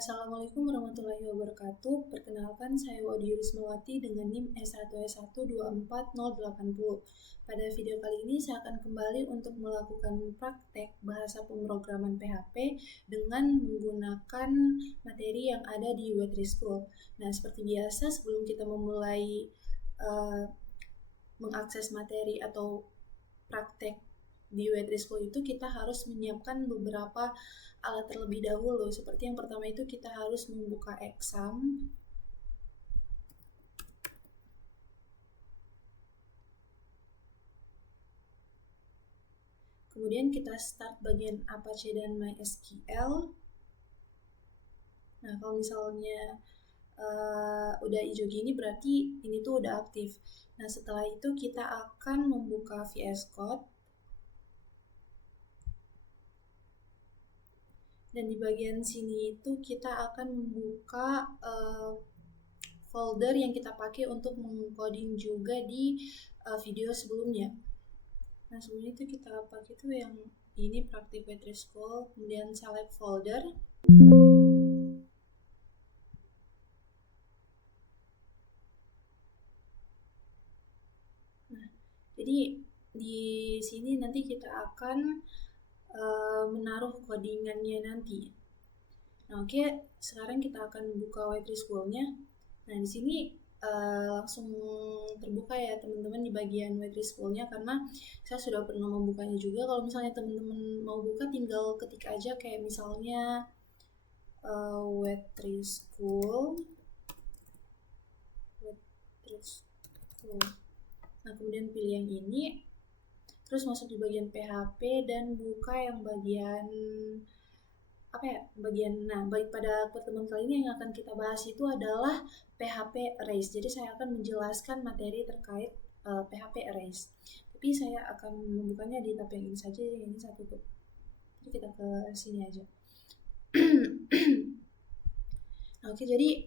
Assalamualaikum warahmatullahi wabarakatuh. Perkenalkan, saya Wadi Rismawati dengan NIM S1S12480. Pada video kali ini saya akan kembali untuk melakukan praktek bahasa pemrograman PHP dengan menggunakan materi yang ada di Web3 School. Nah, seperti biasa sebelum kita memulai mengakses materi atau praktek di Web3 School itu, kita harus menyiapkan beberapa alat terlebih dahulu. Seperti yang pertama itu kita harus membuka exam. Kemudian kita start bagian Apache dan MySQL. Nah, kalau misalnya udah hijau gini berarti ini tuh udah aktif. Nah, setelah itu kita akan membuka VS Code. Dan di bagian sini itu kita akan membuka folder yang kita pakai untuk mengcoding juga di video sebelumnya. Nah, sebelumnya itu kita pakai itu yang ini praktik Web3 School, kemudian select folder. Nah, jadi di sini nanti kita akan menaruh codingannya nanti. Nah, oke, sekarang kita akan buka Web3 School-nya. Nah, di sini langsung terbuka ya teman-teman di bagian Web3 School-nya, karena saya sudah pernah membukanya juga. Kalau misalnya teman-teman mau buka, tinggal ketik aja kayak misalnya Web3 School. Nah, kemudian pilih yang ini, terus masuk di bagian PHP dan buka yang bagian pada pertemuan kali ini yang akan kita bahas itu adalah PHP Arrays. Jadi saya akan menjelaskan materi terkait PHP Arrays. Tapi saya akan membukanya di tab yang ini saja, yang ini saya tutup. Jadi kita ke sini aja. Oke, jadi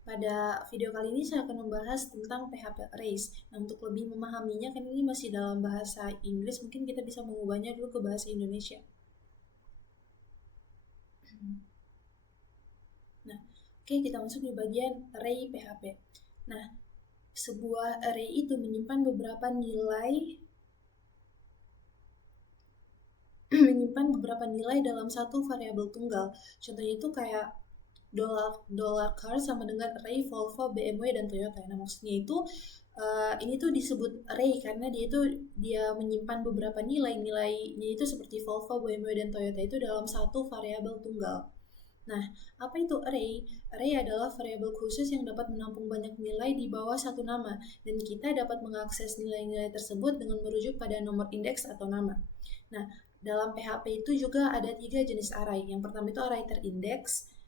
pada video kali ini saya akan membahas tentang PHP Arrays. Nah, untuk lebih memahaminya, kan ini masih dalam bahasa Inggris, mungkin kita bisa mengubahnya dulu ke bahasa Indonesia. Nah, oke, kita masuk di bagian array PHP. Nah, sebuah array itu menyimpan beberapa nilai dalam satu variabel tunggal. Contohnya itu kayak $car sama dengan array Volvo, BMW, dan Toyota. Nah, maksudnya itu ini tuh disebut array karena dia menyimpan beberapa nilainya itu seperti Volvo, BMW, dan Toyota itu dalam satu variabel tunggal. Nah, apa itu array? Array adalah variabel khusus yang dapat menampung banyak nilai di bawah satu nama, dan kita dapat mengakses nilai-nilai tersebut dengan merujuk pada nomor indeks atau nama. Nah, dalam PHP itu juga ada 3 jenis array. Yang pertama itu array terindeks,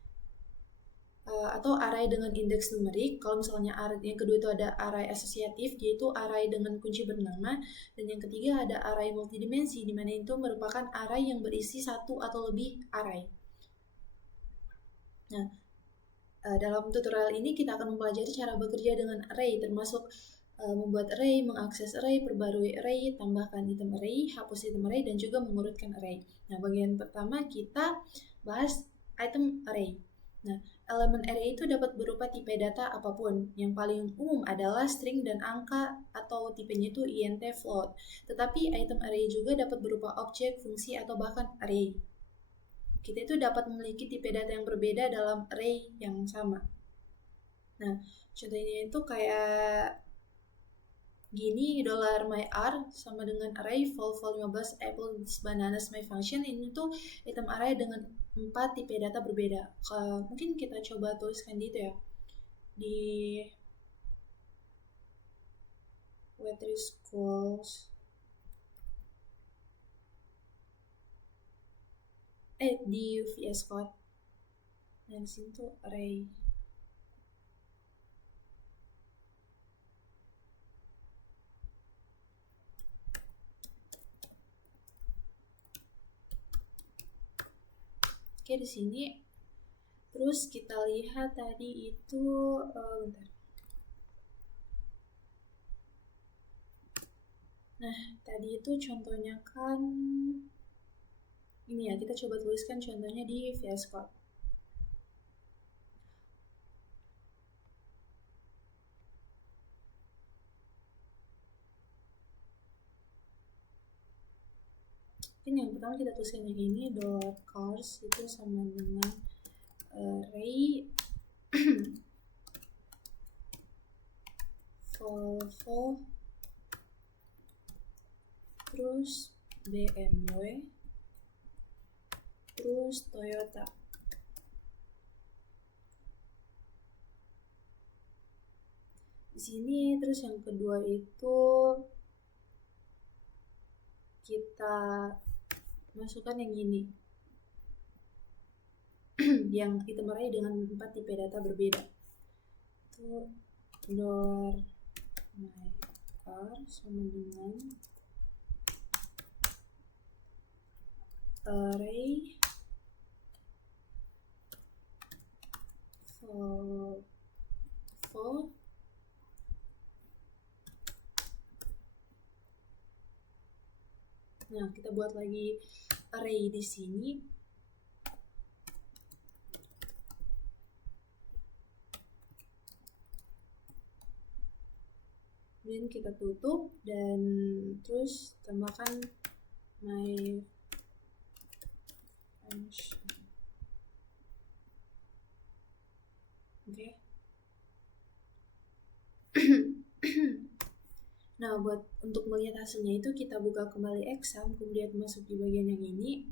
atau array dengan indeks numerik. Kalau misalnya yang kedua itu ada array asosiatif, yaitu array dengan kunci bernama. Dan yang ketiga ada array multidimensi, di mana itu merupakan array yang berisi satu atau lebih array. Nah, dalam tutorial ini kita akan mempelajari cara bekerja dengan array, termasuk membuat array, mengakses array, perbarui array, tambahkan item array, hapus item array, dan juga mengurutkan array. Nah, bagian pertama kita bahas item array. Nah, elemen array itu dapat berupa tipe data apapun. Yang paling umum adalah string dan angka, atau tipenya itu int, float. Tetapi item array juga dapat berupa objek, fungsi, atau bahkan array. Kita itu dapat memiliki tipe data yang berbeda dalam array yang sama. Nah, contohnya itu kayak gini, $myR sama dengan array Volvo 15 apples bananas my function. Ini tuh item array dengan 4 tipe data berbeda. Mungkin kita coba tuliskan di itu ya, di Web3 Schools. Di VS Code. Nah, di sini tuh array. Oke, di sini. Terus kita lihat tadi itu bentar. Nah, tadi itu contohnya kan ini ya, kita coba tuliskan contohnya di VS Code. Mungkin yang pertama kita tuliskan yang ini, $cars itu sama dengan array Volvo, terus BMW, terus Toyota. Di sini terus yang kedua itu kita masukkan yang ini. Yang item array dengan 4 tipe data berbeda. Itu $mycar sama dengan array Volvo, nah kita buat lagi array di sini. Kemudian kita tutup dan terus tambahkan my function. Oke. Nah, untuk melihat hasilnya itu kita buka kembali exam, kemudian masuk di bagian yang ini.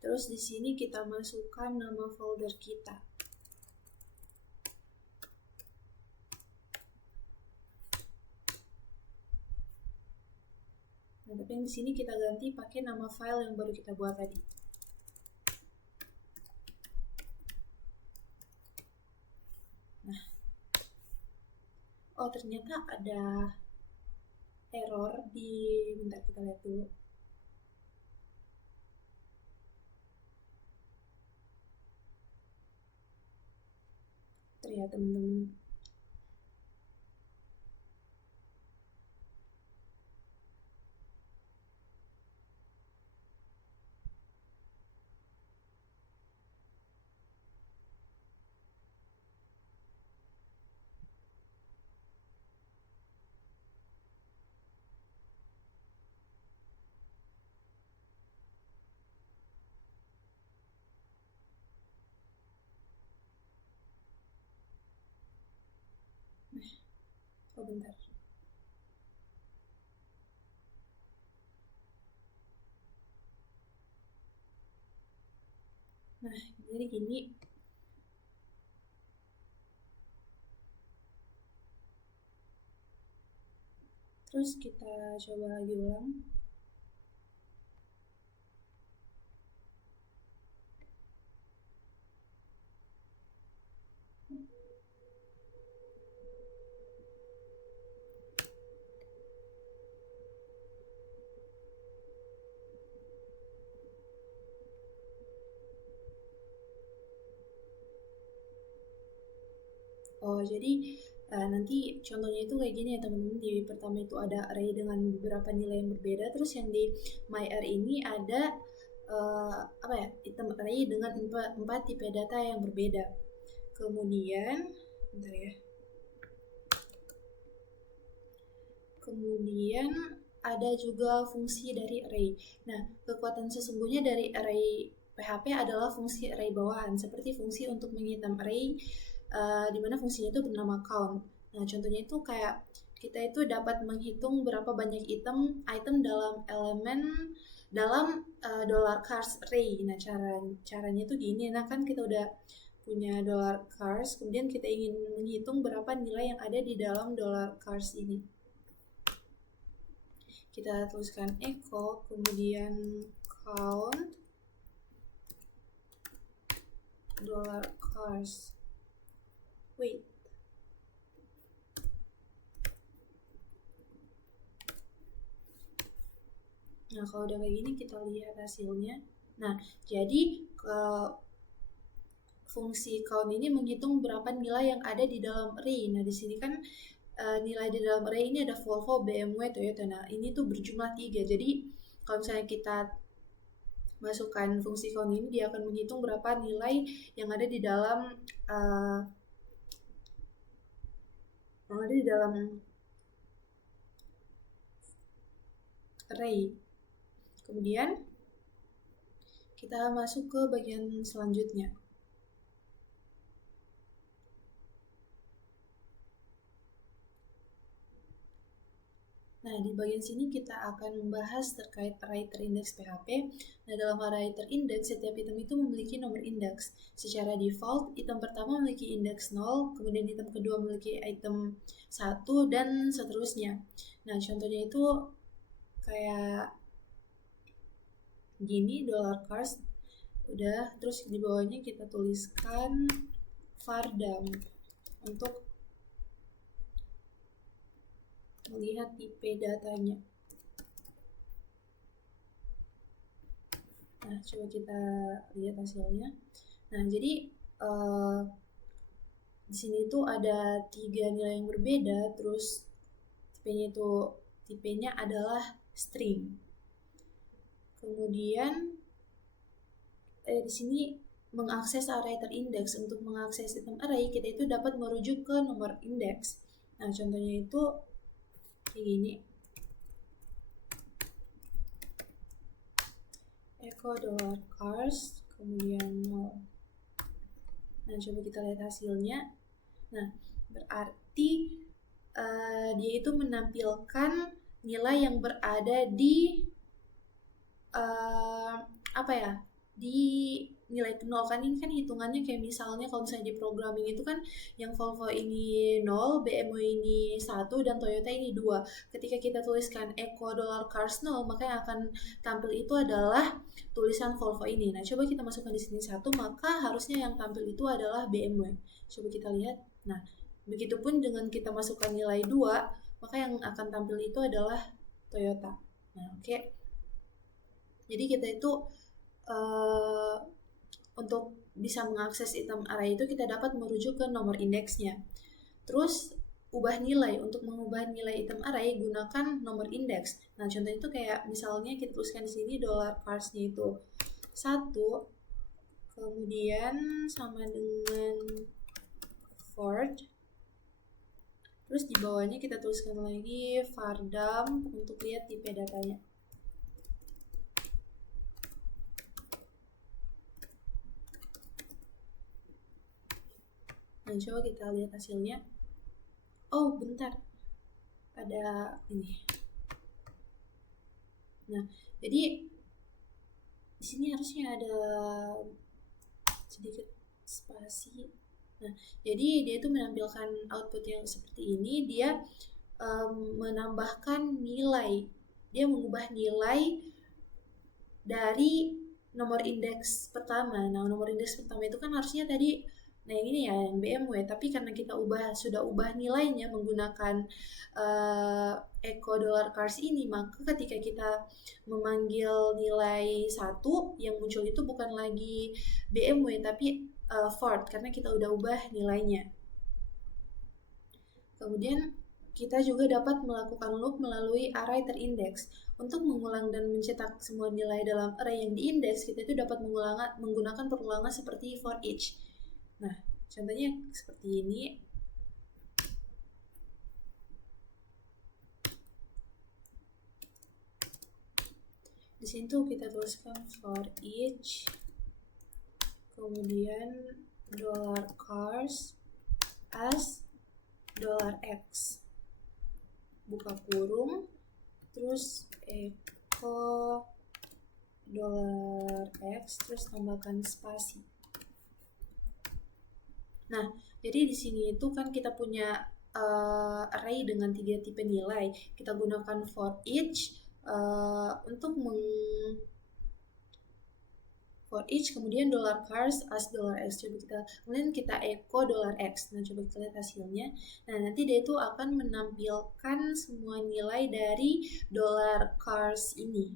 Terus di sini kita masukkan nama folder kita. Nah, tapi yang di sini kita ganti pakai nama file yang baru kita buat tadi. Nah, oh ternyata ada error bentar kita lihat dulu. Ternyata teman-teman. Oh bentar. Nah, jadi gini. Terus kita coba lagi ulang. Oh, jadi nanti contohnya itu kayak gini ya teman-teman. Di pertama itu ada array dengan beberapa nilai yang berbeda. Terus yang di myR ini ada item array dengan 4 tipe data yang berbeda. Kemudian, bentar ya. Kemudian ada juga fungsi dari array. Nah, kekuatan sesungguhnya dari array PHP adalah fungsi array bawahan, seperti fungsi untuk mengitem array di mana fungsinya itu bernama count. Nah, contohnya itu kayak kita itu dapat menghitung berapa banyak item dalam elemen dalam $cars array. Nah, caranya itu gini. Nah, kan kita udah punya $cars, kemudian kita ingin menghitung berapa nilai yang ada di dalam $cars ini. Kita tuliskan echo, kemudian count $cars. Wait. Nah, kalau udah kayak gini kita lihat hasilnya. Nah, jadi fungsi count ini menghitung berapa nilai yang ada di dalam array. Nah, di sini kan nilai di dalam array ini ada Volvo, BMW, Toyota. Nah, ini tuh berjumlah 3. Jadi, kalau misalnya kita masukkan fungsi count ini, dia akan menghitung berapa nilai yang ada di dalam array. Kemudian kita masuk ke bagian selanjutnya. Nah, di bagian sini kita akan membahas terkait array terindeks PHP. Nah, dalam array terindeks, setiap item itu memiliki nomor indeks. Secara default, item pertama memiliki indeks 0, kemudian item kedua memiliki item 1, dan seterusnya. Nah, contohnya itu kayak gini, $cars. Udah, terus di bawahnya kita tuliskan var dump untuk melihat tipe datanya. Nah, coba kita lihat hasilnya. Nah, jadi di sini tuh ada 3 nilai yang berbeda, terus tipenya adalah string. Kemudian di sini mengakses array terindeks. Untuk mengakses item array, kita itu dapat merujuk ke nomor indeks. Nah, contohnya itu kayak gini. Echo $cars, kemudian 0. Nah, coba kita lihat hasilnya. Nah, berarti dia itu menampilkan nilai yang berada di di nilai 0 kan. Ini kan hitungannya kayak misalnya kalau misalnya di programming itu kan yang Volvo ini 0, BMW ini 1, dan Toyota ini 2. Ketika kita tuliskan echo $cars 0, maka yang akan tampil itu adalah tulisan Volvo ini. Nah, coba kita masukkan di sini 1, maka harusnya yang tampil itu adalah BMW. Coba kita lihat. Nah, begitupun dengan kita masukkan nilai 2, maka yang akan tampil itu adalah Toyota. Nah, oke. Jadi kita itu untuk bisa mengakses item array itu kita dapat merujuk ke nomor indeksnya. Terus ubah nilai. Untuk mengubah nilai item array gunakan nomor indeks. Nah, contoh itu kayak misalnya kita tuliskan di sini $cars-nya itu 1, kemudian sama dengan Ford. Terus di bawahnya kita tuliskan lagi var dump untuk lihat tipe datanya. Nah, coba kita lihat hasilnya. Oh, bentar. Ada ini. Nah, jadi di sini harusnya ada sedikit spasi. Nah, jadi dia itu menampilkan output yang seperti ini. Dia menambahkan nilai. Dia mengubah nilai dari nomor indeks pertama. Nah, nomor indeks pertama itu kan harusnya tadi, nah yang ini ya, yang BMW. Tapi karena kita sudah ubah nilainya menggunakan echo $cars ini, maka ketika kita memanggil nilai 1, yang muncul itu bukan lagi BMW tapi Ford, karena kita udah ubah nilainya. Kemudian kita juga dapat melakukan loop melalui array terindeks. Untuk mengulang dan mencetak semua nilai dalam array yang diindeks, kita itu dapat menggunakan perulangan seperti for each. Nah, contohnya seperti ini. Di sini tuh kita tuliskan for each, kemudian $cars as $x, buka kurung, terus echo $x, terus tambahkan spasi. Nah, jadi di sini itu kan kita punya array dengan 3 tipe nilai. Kita gunakan for each untuk for each, kemudian $cars as $x. Kemudian kita echo $x. Nah, coba kita lihat hasilnya. Nah, nanti dia itu akan menampilkan semua nilai dari $cars ini.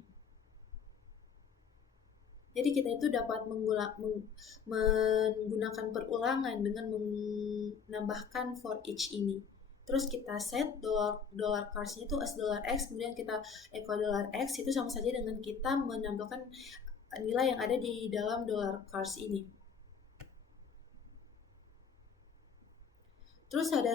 Jadi kita itu dapat menggunakan perulangan dengan menambahkan for each ini. Terus kita set $cars-nya itu as $x, kemudian kita echo $x, itu sama saja dengan kita menampilkan nilai yang ada di dalam $cars ini. Terus ada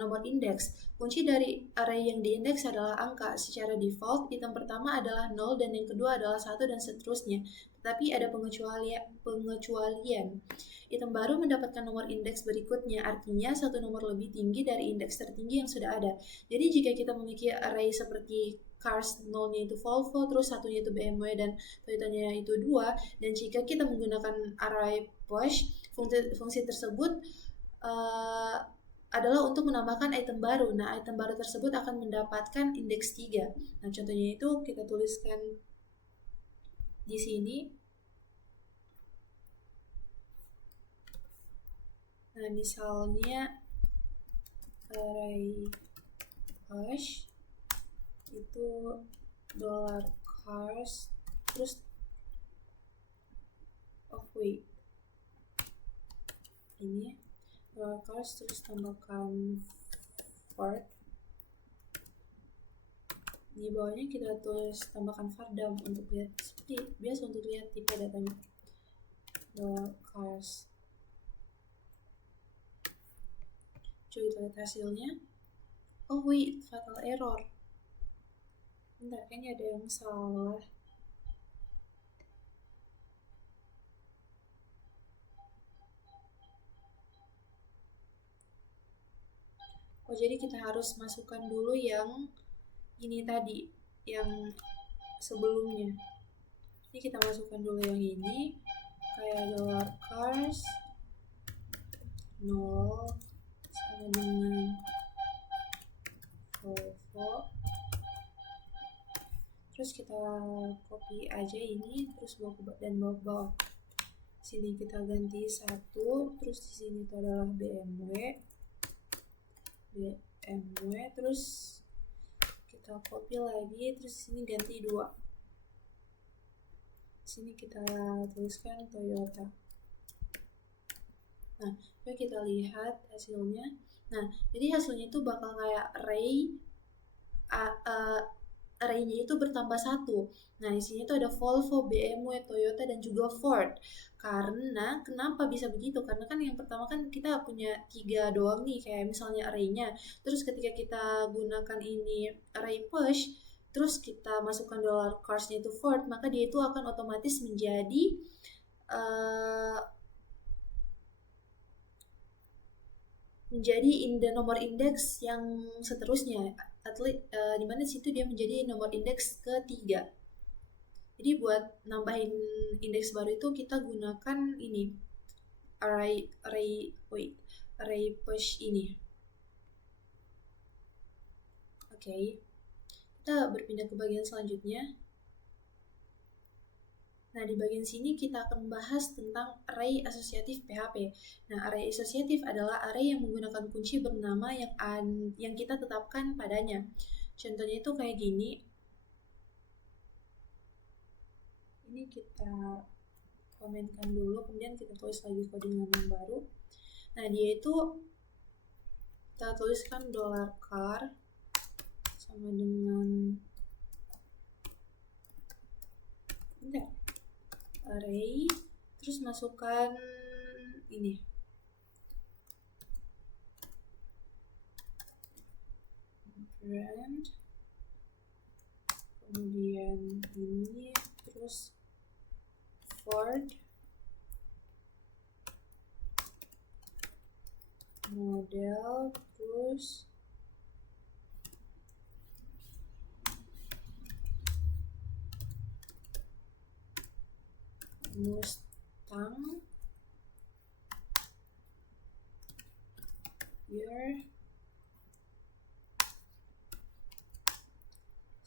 nomor indeks. Kunci dari array yang diindeks adalah angka. Secara default, item pertama adalah 0 dan yang kedua adalah 1 dan seterusnya. Tetapi ada pengecualian. Item baru mendapatkan nomor indeks berikutnya, artinya satu nomor lebih tinggi dari indeks tertinggi yang sudah ada. Jadi jika kita memiliki array seperti cars, 0-nya itu Volvo, terus satunya itu BMW dan Toyota-nya itu 2, dan jika kita menggunakan array push, fungsi tersebut adalah untuk menambahkan item baru. Nah, item baru tersebut akan mendapatkan indeks 3. Nah, contohnya itu kita tuliskan di sini. Nah, misalnya array hash itu $cars terus wait, ini $cars terus tambahkan Ford. Di bawahnya kita tulis tambahkan Fardam untuk lihat seperti biasa untuk lihat tipe datanya. $cars. Coba kita lihat hasilnya. Oh wait, fatal error. Bentar, kayaknya ada yang salah. Oh, jadi kita harus masukkan dulu yang ini tadi, yang sebelumnya. Ini kita masukkan dulu yang ini, kayak $cars 0 sama dengan Volvo. Terus kita copy aja ini, terus bawa ke dan bawa ke bawah. Sini kita ganti 1, terus di sini itu adalah BMW, terus kita copy lagi, terus sini ganti 2. Sini kita tuliskan Toyota. Nah, coba kita lihat hasilnya. Nah, jadi hasilnya itu bakal kayak array-nya itu bertambah 1. Nah, di sini tuh ada Volvo, BMW, Toyota, dan juga Ford. Karena kenapa bisa begitu? Karena kan yang pertama kan kita punya 3 doang nih, kayak misalnya array-nya. Terus ketika kita gunakan ini array push, terus kita masukkan $cars-nya itu Ford, maka dia itu akan otomatis menjadi nomor indeks yang seterusnya, di mana situ dia menjadi nomor indeks ketiga. Jadi buat nambahin indeks baru itu kita gunakan ini array push ini. Oke. Kita berpindah ke bagian selanjutnya. Nah, di bagian sini kita akan membahas tentang array asosiatif PHP. Nah, array asosiatif adalah array yang menggunakan kunci bernama yang kita tetapkan padanya. Contohnya itu kayak gini. Ini kita komenkan dulu, kemudian kita tulis lagi codingan yang baru. Nah, dia itu kita tuliskan $car sama dengan array, terus masukkan ini brand, kemudian ini, terus Ford, model, terus Mustang, year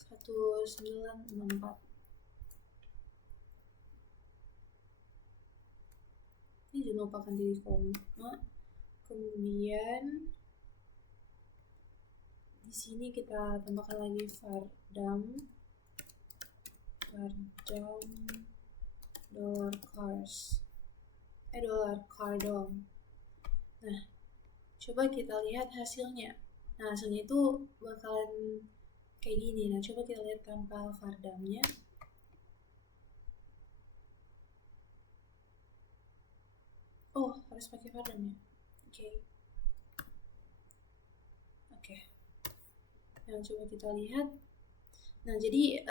1964. Ini jangan lupakan di koma. Kemudian di sini kita tambahkan lagi Fardam $cars. $car dong. Nah, coba kita lihat hasilnya. Nah, hasilnya itu bakalan kayak gini. Nah, coba kita lihat tanpa Fardamnya. Oh, harus pakai Fardam ya. Oke. Oke. Nah, coba kita lihat. Nah, jadi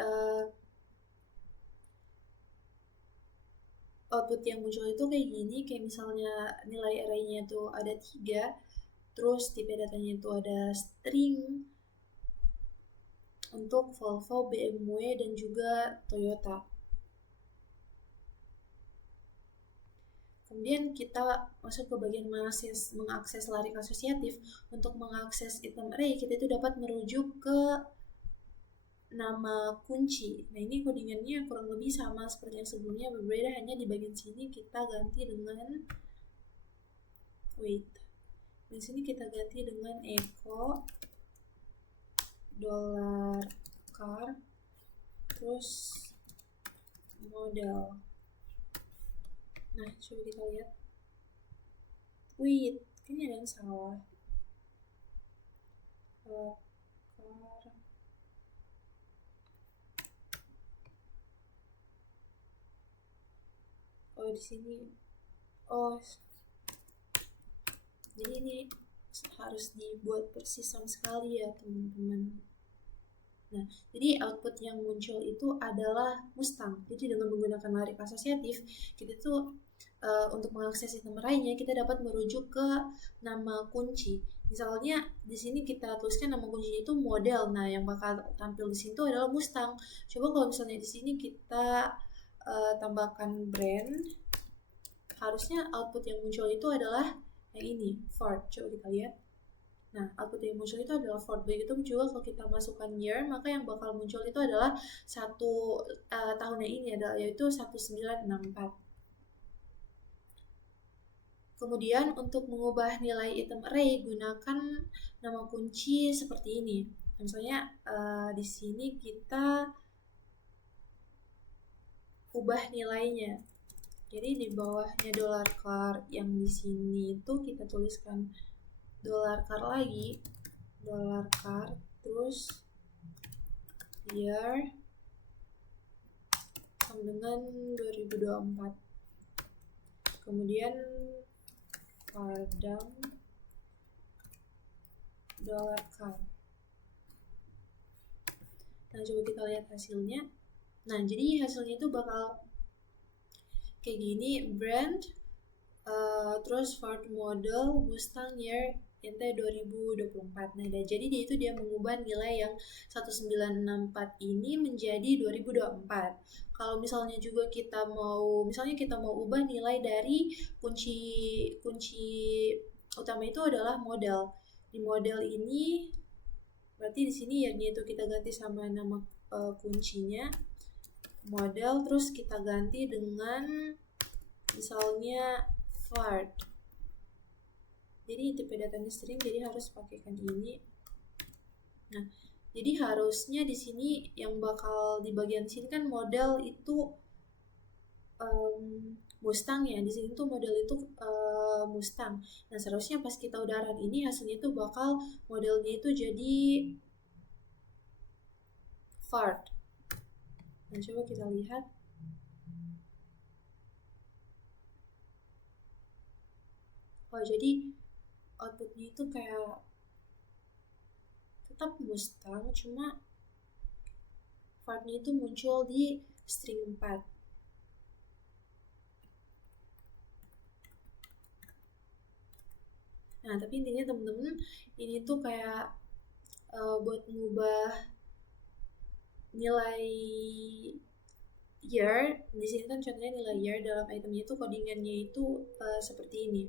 output yang muncul itu kayak gini, kayak misalnya nilai array-nya itu ada 3, terus tipe datanya itu ada string untuk Volvo, BMW, dan juga Toyota. Kemudian kita masuk ke bagian mengakses larik asosiatif. Untuk mengakses item array, kita itu dapat merujuk ke nama kunci. Nah, ini codingannya kurang lebih sama seperti yang sebelumnya, berbeda hanya di bagian sini kita ganti dengan di sini kita ganti dengan echo $car terus model. Nah, coba kita lihat. Kayaknya ada yang salah. Di sini. Jadi ini harus dibuat persis sama sekali ya, teman-teman. Nah, jadi output yang muncul itu adalah Mustang. Jadi dengan menggunakan larik asosiatif, kita tuh untuk mengakses item array-nya kita dapat merujuk ke nama kunci. Misalnya di sini kita tuliskan nama kuncinya itu model. Nah, yang bakal tampil di sini itu adalah Mustang. Coba kalau misalnya di sini kita tambahkan brand, harusnya output yang muncul itu adalah yang ini, Ford. Coba kita lihat. Nah, output yang muncul itu adalah Ford. Begitu juga kalau kita masukkan year, maka yang bakal muncul itu adalah tahunnya ini adalah yaitu 1964. Kemudian untuk mengubah nilai item array, gunakan nama kunci seperti ini. Misalnya di sini kita ubah nilainya. Jadi di bawahnya $car yang di sini itu kita tuliskan $car lagi, $car terus year sama dengan 2024. Kemudian Padang $car. Nah, coba kita lihat hasilnya. Nah, jadi hasilnya itu bakal kayak gini, brand terus Ford model Mustang year NT 2024. Nah, jadi dia mengubah nilai yang 1964 ini menjadi 2024. Kalau misalnya juga kita mau ubah nilai dari kunci utama itu adalah model. Di model ini berarti di sini year-nya itu kita ganti sama nama kuncinya model, terus kita ganti dengan misalnya Ford. Jadi tipe datanya string, jadi harus pakaikan ini. Nah, jadi harusnya di sini yang bakal di bagian sini kan model itu Mustang ya. Di sini tuh model itu Mustang. Nah, seharusnya pas kita udah run ini hasilnya itu bakal modelnya itu jadi Ford. Nah, coba kita lihat. Jadi outputnya itu kayak tetap Mustang, cuma Ford-nya itu muncul di string 4. Nah, tapi intinya temen-temen ini tuh kayak buat mengubah nilai year. Di sini kan contohnya nilai year dalam itemnya itu codingannya itu seperti ini.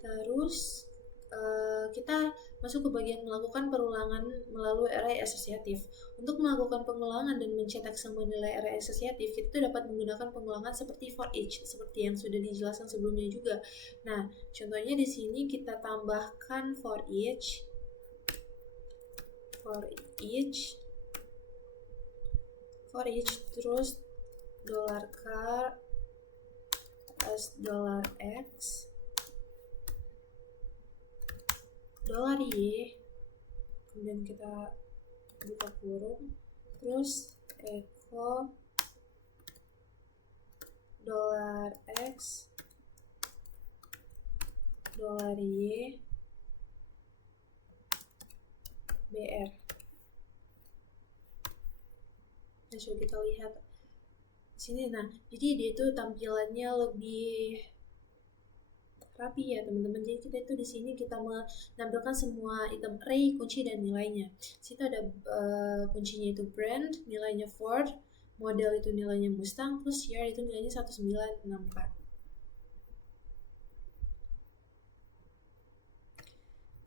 Terus kita masuk ke bagian melakukan perulangan melalui array asosiatif. Untuk melakukan pengulangan dan mencetak semua nilai array asosiatif, kita dapat menggunakan pengulangan seperti for each, seperti yang sudah dijelaskan sebelumnya juga. Nah, contohnya di sini kita tambahkan for each terus $car as $x $y, kemudian kita buka kurung, terus echo $x $y BR. Nah, coba kita lihat di sini. Nah, jadi dia itu tampilannya lebih rapi ya teman-teman. Jadi kita itu di sini kita menampilkan semua item array, kunci dan nilainya. Situ ada kuncinya itu brand, nilainya Ford, model itu nilainya Mustang, terus year itu nilainya 1964.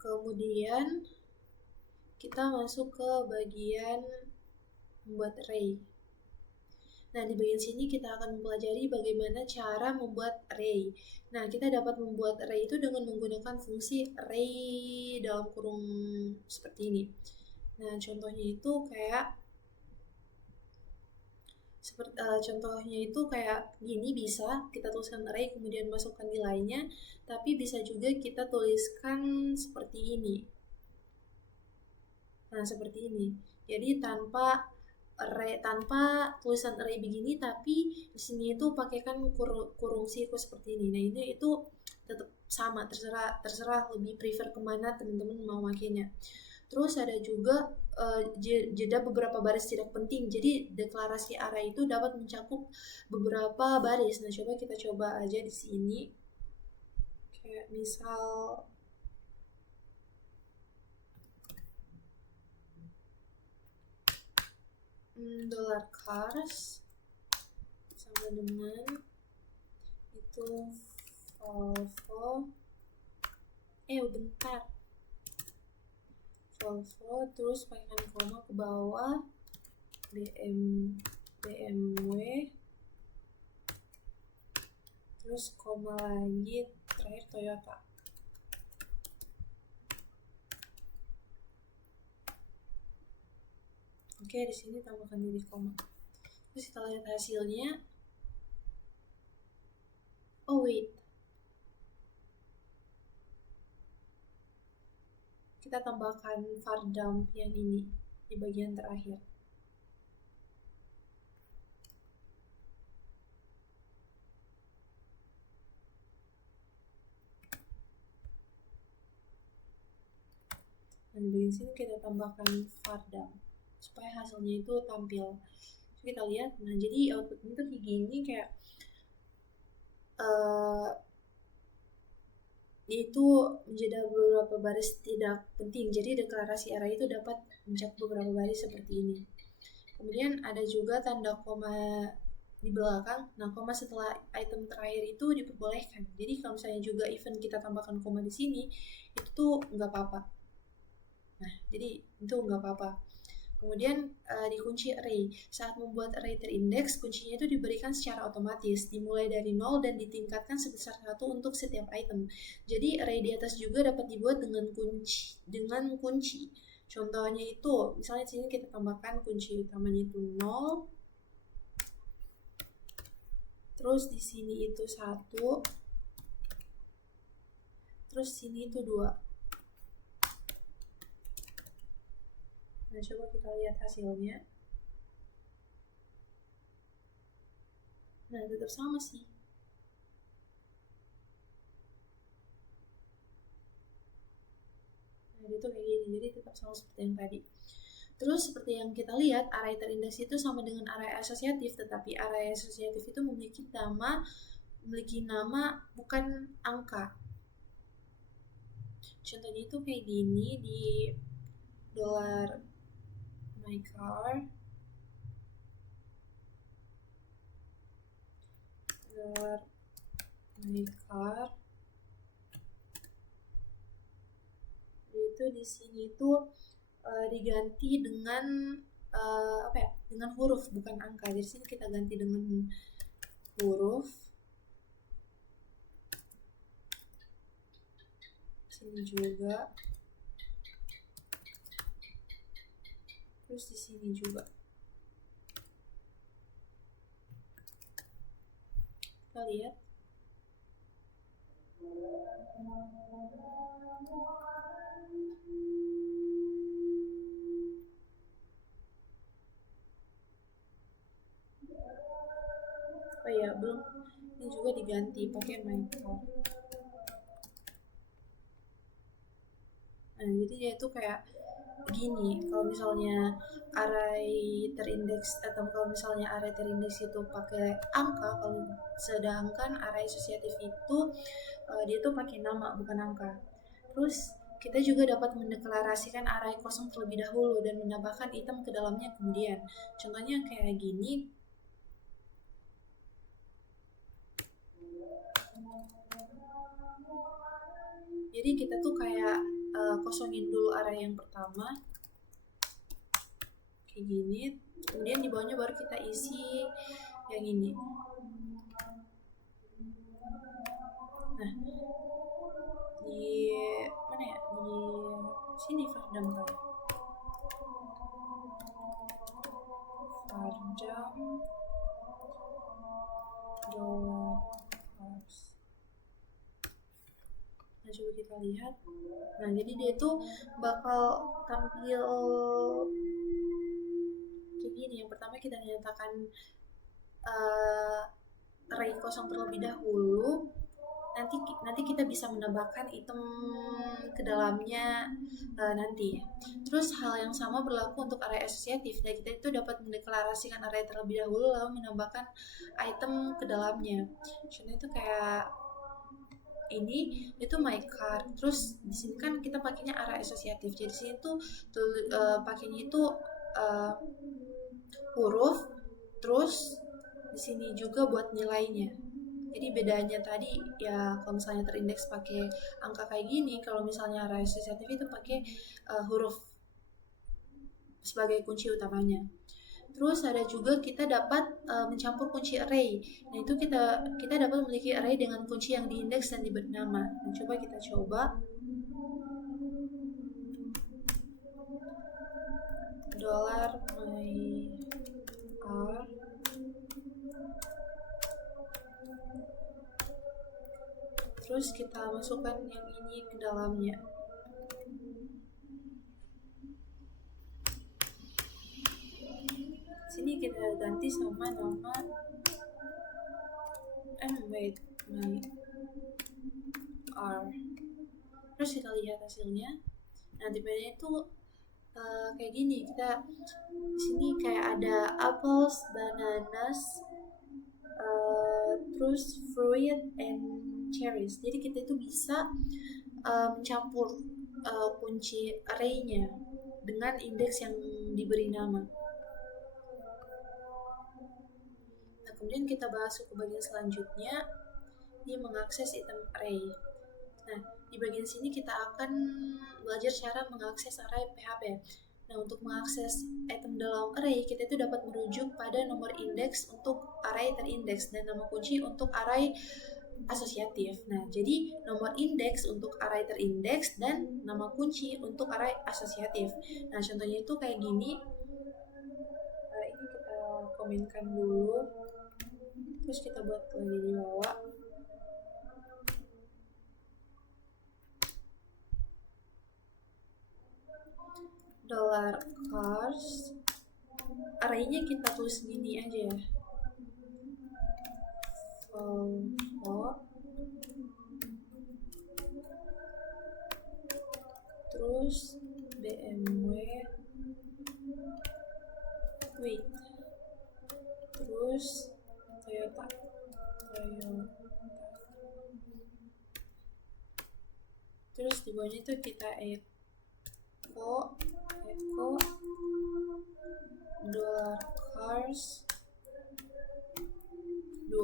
Kemudian kita masuk ke bagian membuat array. Nah, di bagian sini kita akan mempelajari bagaimana cara membuat array. Nah, kita dapat membuat array itu dengan menggunakan fungsi array dalam kurung seperti ini. Nah, contohnya itu kayak contohnya itu kayak gini, bisa kita tuliskan array kemudian masukkan nilainya, tapi bisa juga kita tuliskan seperti ini. Nah, seperti ini. Jadi tanpa tulisan array begini, tapi di sini itu pakaikan kurung siku seperti ini. Nah, ini itu tetap sama, terserah lebih prefer kemana teman-teman mau makainya. Terus ada juga jeda beberapa baris tidak penting. Jadi deklarasi array itu dapat mencakup beberapa baris. Nah, kita coba aja di sini. Kayak misal $cars sama dengan itu Volvo, bentar, Volvo, terus pakaikan koma ke bawah, BMW, terus koma lagi, terakhir Toyota. Oke, di sini tambahkan titik koma. Terus kita lihat hasilnya. Oh wait, kita tambahkan var dump yang ini di bagian terakhir. Dan di bagian sini kita tambahkan var dump supaya hasilnya itu tampil. Kita lihat. Nah, jadi outputnya tuh kayak gini, kayak itu menjadi beberapa baris tidak penting. Jadi deklarasi array itu dapat mencakup beberapa baris seperti ini. Kemudian ada juga tanda koma di belakang. Nah, koma setelah item terakhir itu diperbolehkan. Jadi kalau misalnya juga even kita tambahkan koma di sini, itu tuh nggak apa-apa. Nah, jadi itu nggak apa-apa. Kemudian dikunci array. Saat membuat array terindeks, kuncinya itu diberikan secara otomatis, dimulai dari 0 dan ditingkatkan sebesar 1 untuk setiap item. Jadi array di atas juga dapat dibuat dengan kunci. Contohnya itu, misalnya di sini kita tambahkan kunci utamanya itu 0. Terus di sini itu 1. Terus sini itu 2. Nah, coba kita lihat hasilnya. Nah, tetap sama sih. Nah, itu kayak gini. Jadi tetap sama seperti yang tadi. Terus seperti yang kita lihat, array terindeks itu sama dengan array asosiatif, tetapi array asosiatif itu memiliki nama bukan angka. Contohnya itu kayak gini di $mycar, $mycar, itu di sini tuh diganti dengan dengan huruf bukan angka. Jadi sini kita ganti dengan huruf. Sini juga. Terus di sini juga. Kita lihat. Oh iya, belum. Ini juga diganti pakai mycar. Nah, jadi dia tuh kayak gini, kalau misalnya array terindeks atau kalau misalnya array terindeks itu pakai angka, kalau sedangkan array asosiatif itu dia tuh pakai nama bukan angka. Terus kita juga dapat mendeklarasikan array kosong terlebih dahulu dan menambahkan item ke dalamnya kemudian. Contohnya kayak gini. Jadi kita tuh kayak kosongin dulu array yang pertama kayak gini, kemudian di bawahnya baru kita isi yang ini. Nah, di mana ya, di sini Fardam kali, Fardam dollar house. Nah, coba kita lihat. Nah, jadi dia tuh bakal tampil kayak gini. Yang pertama kita nyatakan array kosong terlebih dahulu. Nanti kita bisa menambahkan item ke dalamnya nanti. Terus hal yang sama berlaku untuk array asosiatif. Nah, kita itu dapat mendeklarasikan array terlebih dahulu lalu menambahkan item ke dalamnya. Contohnya itu kayak ini itu my car. Terus di sini kan kita pakainya array asosiatif. Jadi sini tuh pakainya itu huruf, terus di sini juga buat nilainya. Jadi bedanya tadi ya, kalau misalnya terindeks pakai angka kayak gini, kalau misalnya array asosiatif itu pakai huruf sebagai kunci utamanya. Terus ada juga kita dapat mencampur kunci array. Nah, itu kita dapat memiliki array dengan kunci yang diindeks dan diberi nama. Nah, coba kita coba. Dollar my r. Terus kita masukkan yang ini ke dalamnya. Sini kita ganti sama nama my r. Terus kita lihat hasilnya. Nah, tipenya itu kayak gini. Kita di sini kayak ada apples, bananas, terus fruit and cherries. Jadi kita itu bisa mencampur kunci array-nya dengan indeks yang diberi nama. Nah, kemudian kita bahas ke bagian selanjutnya, ini mengakses item array. Nah, di bagian sini kita akan belajar cara mengakses array PHP. Nah, untuk mengakses item dalam array, kita itu dapat merujuk pada nomor indeks untuk array terindeks dan nama kunci untuk array asosiatif. Nah, jadi nomor indeks untuk array terindeks dan nama kunci untuk array asosiatif. Nah, contohnya itu kayak gini. Ini kita komenkan dulu. Terus kita buat lagi di bawah. Dollar cars. Array-nya kita tulis gini aja ya. Terus BMW wait, terus Toyota. Terus di bawahnya itu kita echo dollar cars 2.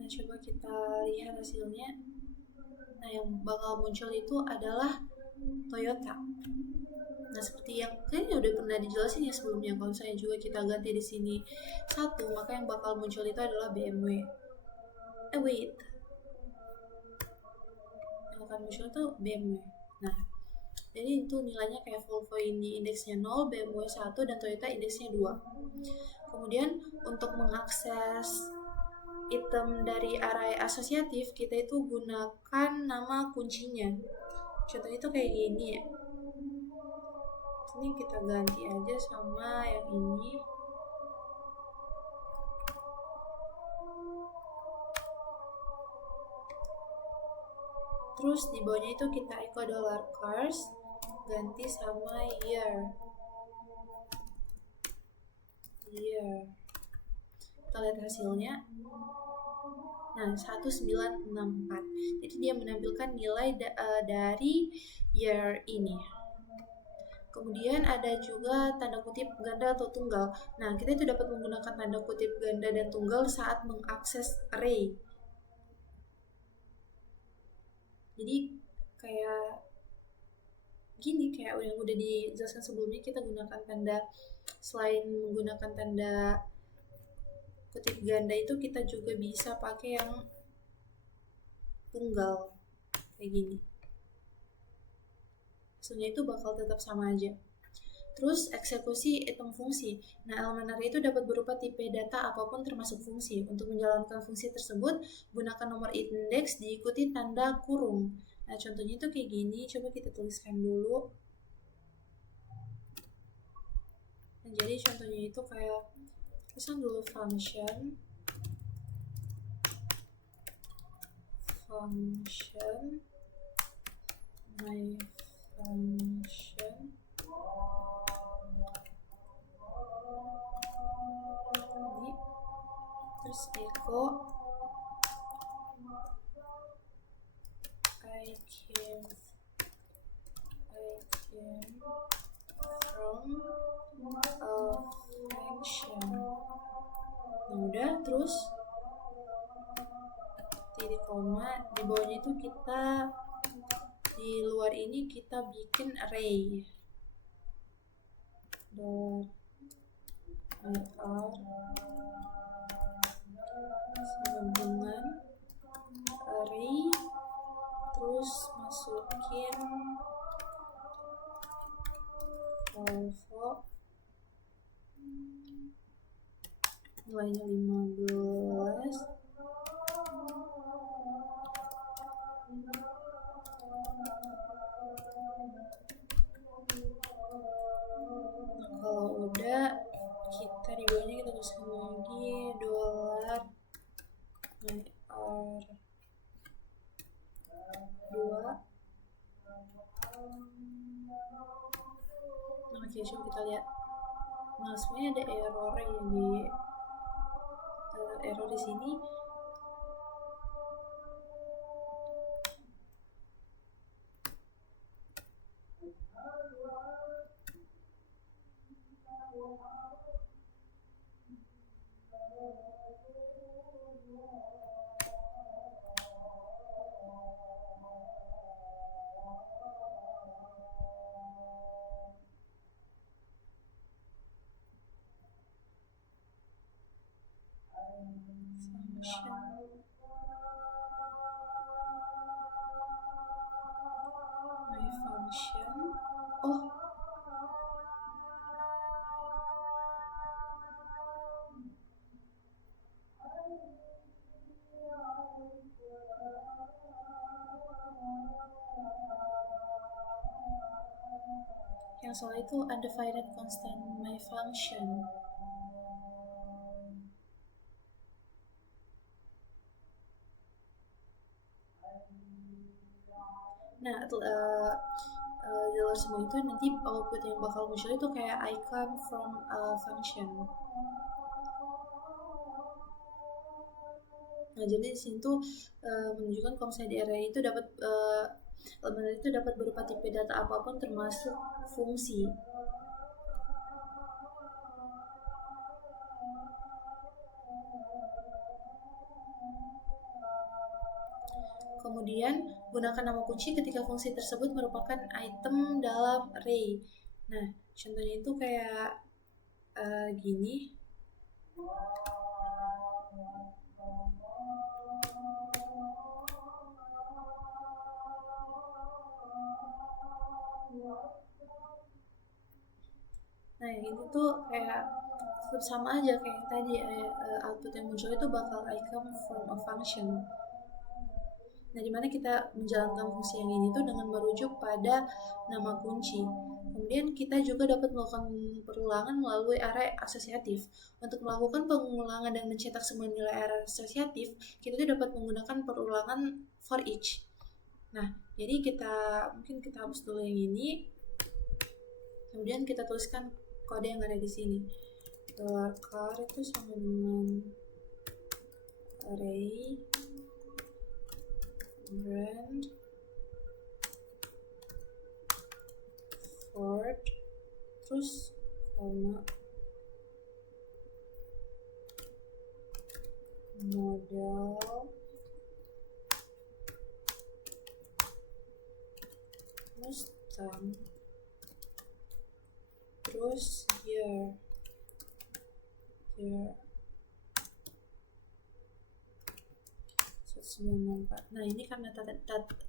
Nah, coba kita lihat hasilnya. Nah, yang bakal muncul itu adalah Toyota. Nah, seperti yang kayaknya udah pernah dijelasin ya sebelumnya, kalau misalnya juga kita ganti di sini 1, maka yang bakal muncul itu adalah BMW. Wait. Yang akan muncul itu BMW. Nah, jadi itu nilainya kayak Volvo ini indeksnya 0, BMW 1, dan Toyota indeksnya 2. Kemudian untuk mengakses item dari array asosiatif, kita itu gunakan nama kuncinya. Contohnya itu kayak gini ya. Ini kita ganti aja sama yang ini. Terus di bawahnya itu kita echo $cars, ganti sama year. Kita lihat hasilnya. Nah, 1964. Jadi dia menampilkan nilai dari year ini. Kemudian ada juga tanda kutip ganda atau tunggal. Nah, kita itu dapat menggunakan tanda kutip ganda dan tunggal saat mengakses array. Jadi kayak gini, kayak yang udah dijelaskan sebelumnya, kita gunakan tanda, selain menggunakan tanda kutip ganda itu, kita juga bisa pakai yang tunggal kayak gini. Hasilnya itu bakal tetap sama aja. Terus eksekusi item fungsi. Nah, elemen array itu dapat berupa tipe data apapun termasuk fungsi. Untuk menjalankan fungsi tersebut, gunakan nomor indeks diikuti tanda kurung. Nah, contohnya itu kayak gini. Coba kita tuliskan dulu. Nah, jadi contohnya itu kayak, tulisan dulu function my function ini, terus echo I came from a function. Nah, udah, terus titik koma, di bawahnya itu kita, di luar ini kita bikin array dengan array, terus masukin Volvo nilainya 15. Kalau udah, kita di bawahnya kita tuliskan lagi $2. Nah, oke, coba kita lihat. Nah, sebenarnya ada error di sini. My function. Oh, yang salah itu undefined constant my function. Nah, di luar semua itu nanti output yang bakal muncul itu kayak I come from a function. Nah, jadi di sini tuh menunjukkan kalau misalnya di array itu dapat elemen itu dapat berupa tipe data apapun termasuk fungsi. Kemudian, gunakan nama kunci ketika fungsi tersebut merupakan item dalam array. Nah, contohnya itu kayak gini. Nah, yang ini tuh kayak tetap sama aja kayak tadi, output yang muncul itu bakal I come from a function. Nah, dimana kita menjalankan fungsi yang ini tuh dengan merujuk pada nama kunci. Kemudian kita juga dapat melakukan perulangan melalui array asosiatif. Untuk melakukan pengulangan dan mencetak semua nilai array asosiatif, kita tuh dapat menggunakan perulangan for each. Nah, jadi mungkin kita hapus dulu yang ini. Kemudian kita tuliskan kode yang ada di sini. $car itu sama dengan array brand Ford terus koma model Mustang terus year 1964. Nah, ini karena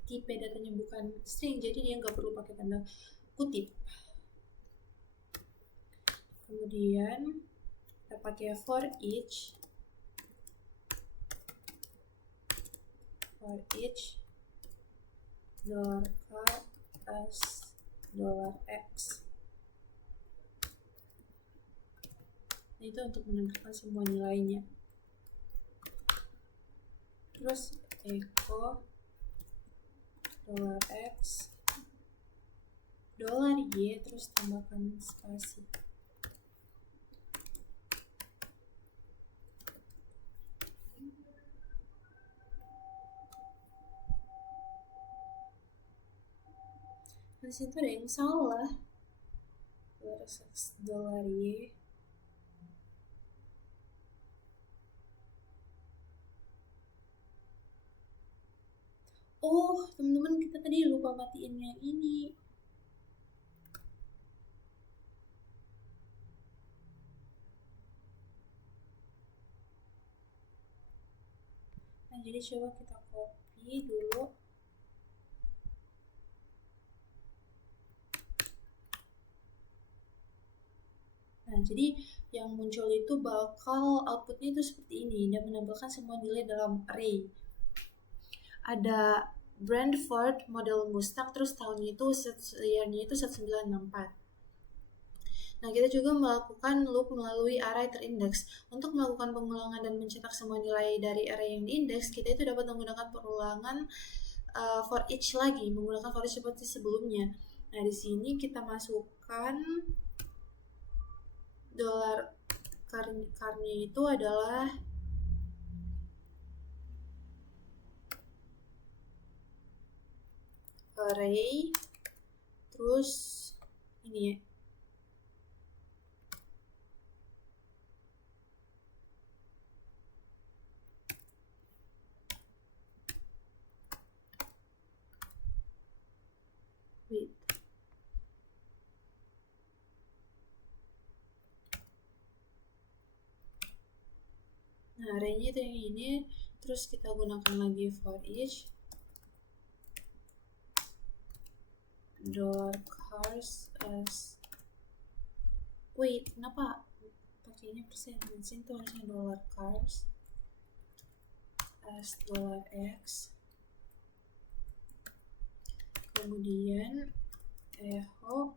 tipe datanya bukan string, jadi dia nggak perlu pakai tanda kutip. Kemudian kita pakai for each $car as $x. Nah, itu untuk menentukan semua nilainya. Terus echo $x $y terus tambahkan spasi. Di situ ada yang salah. $y. Oh, teman-teman, kita tadi lupa matiin yang ini. Nah, jadi coba kita copy dulu. Nah, jadi yang muncul itu bakal outputnya itu seperti ini. Dia menampilkan semua nilai dalam array. Ada brand Ford, model Mustang, terus tahunnya itu, year-nya itu 1964. Nah, kita juga melakukan loop melalui array terindeks. Untuk melakukan pengulangan dan mencetak semua nilai dari array yang diindeks, kita itu dapat menggunakan perulangan for each lagi, menggunakan for each seperti sebelumnya. Nah, di sini kita masukkan $car-nya itu adalah array, terus ini ya, wait. Nah, array-nya itu yang ini, terus kita gunakan lagi for each $cars as, wait, kenapa pakainya persen? Mesin itu harusnya $cars as $x. Kemudian echo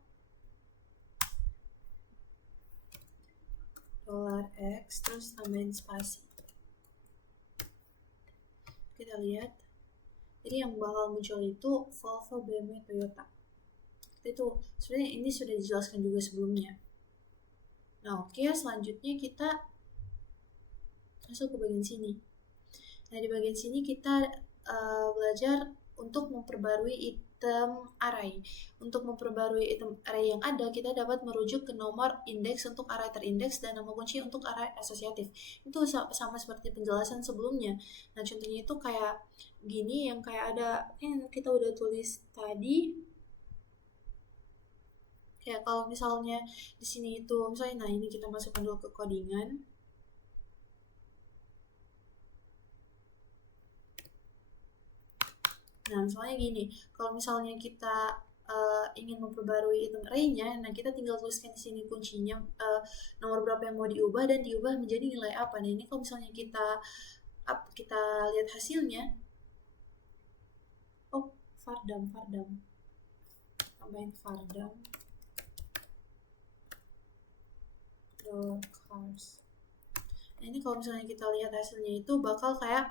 $x terus tambahin spasi. Kita lihat, jadi yang bakal muncul itu Volvo, BMW, Toyota. Itu sebenarnya ini sudah dijelaskan juga sebelumnya. Nah, oke, selanjutnya kita masuk ke bagian sini. Nah, di bagian sini kita belajar untuk memperbarui item array. Untuk memperbarui item array yang ada, kita dapat merujuk ke nomor indeks untuk array terindeks dan nama kunci untuk array asosiatif. Itu sama seperti penjelasan sebelumnya. Nah, contohnya itu kayak gini, yang kayak ada yang kita udah tulis tadi. Kayak kalau misalnya di sini itu misalnya, nah ini kita masukkan dulu ke codingan. Nah, misalnya gini, kalau misalnya kita ingin memperbarui item array-nya, nah kita tinggal tuliskan di sini kuncinya, nomor berapa yang mau diubah dan diubah menjadi nilai apa. Nah, ini kalau misalnya kita lihat hasilnya, oh, Fardam, tambahin Fardam $cars. Nah, ini kalau misalnya kita lihat hasilnya itu bakal kayak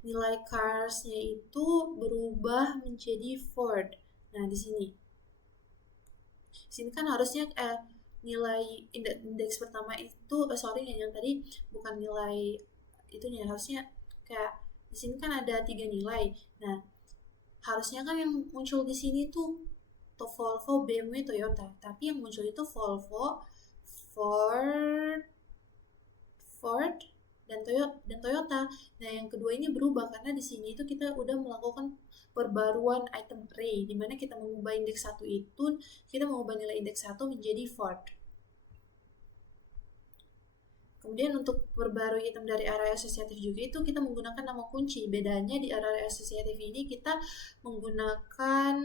nilai cars-nya itu berubah menjadi Ford. Nah, di sini. Di sini kan harusnya nilai indeks pertama itu yang tadi bukan nilai itunya, harusnya kayak di sini kan ada 3 nilai. Nah, harusnya kan yang muncul di sini tuh Volvo, BMW, Toyota. Tapi yang muncul itu Volvo, Ford, Ford dan Toyota. Nah, yang kedua ini berubah karena di sini itu kita udah melakukan perbaruan item array, di mana kita mengubah indeks 1 itu, kita mengubah nilai indeks 1 menjadi Ford. Kemudian untuk perbarui item dari array asosiatif juga itu kita menggunakan nama kunci. Bedanya di array asosiatif ini kita menggunakan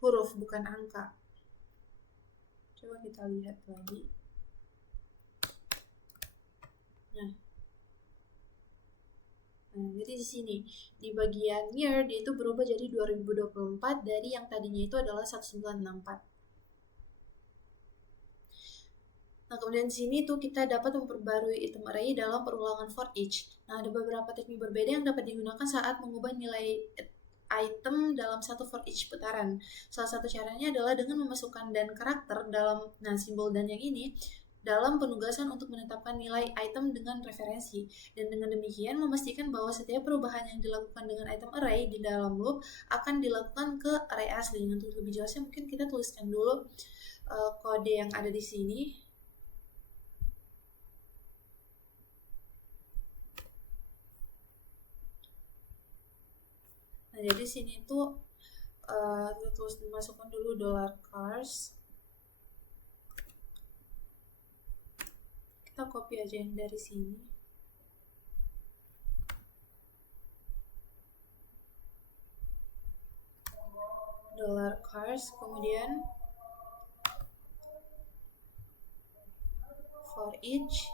huruf bukan angka. Coba kita lihat lagi. Nah, jadi di sini di bagian year dia itu berubah jadi 2024 dari yang tadinya itu adalah 1964. Nah, kemudian di sini tuh kita dapat memperbarui item array dalam perulangan for each. Nah, ada beberapa teknik berbeda yang dapat digunakan saat mengubah nilai item dalam satu for each putaran. Salah satu caranya adalah dengan memasukkan dan karakter dalam simbol dan yang ini dalam penugasan untuk menetapkan nilai item dengan referensi. Dan dengan demikian memastikan bahwa setiap perubahan yang dilakukan dengan item array di dalam loop akan dilakukan ke array asli. Untuk lebih jelasnya mungkin kita tuliskan dulu kode yang ada di sini. Nah, jadi sini tuh kita terus dimasukkan dulu $cars. Kita copy aja yang dari sini. $cars, kemudian for each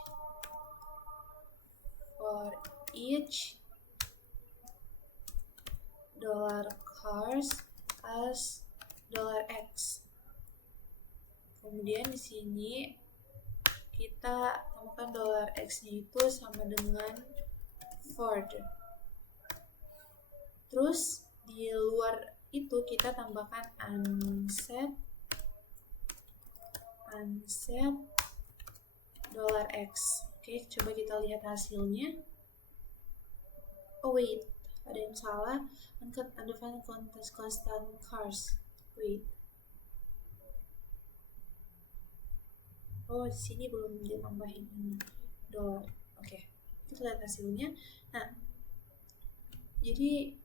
$cars as $x. Kemudian di sini kita tambahkan $x-nya itu sama dengan Ford. Terus di luar itu kita tambahkan unset $x. Oke, coba kita lihat hasilnya. Oh wait, ada yang salah. Undefined constant cars. Wait. Oh, di sini belum ditambahin ini $. Oke, kita lihat hasilnya. Nah, jadi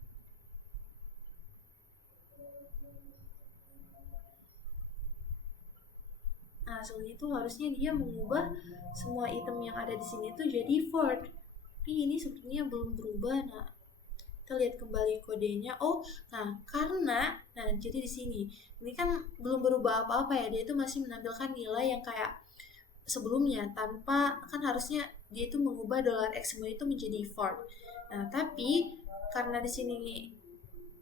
hasilnya itu harusnya dia mengubah semua item yang ada di sini itu jadi Ford. Tapi ini sepertinya belum berubah. Nah, kita lihat kembali kodenya. Jadi di sini ini kan belum berubah apa-apa ya, dia itu masih menampilkan nilai yang kayak sebelumnya tanpa, kan harusnya dia itu mengubah $x semua itu menjadi Ford. Nah, tapi karena di sini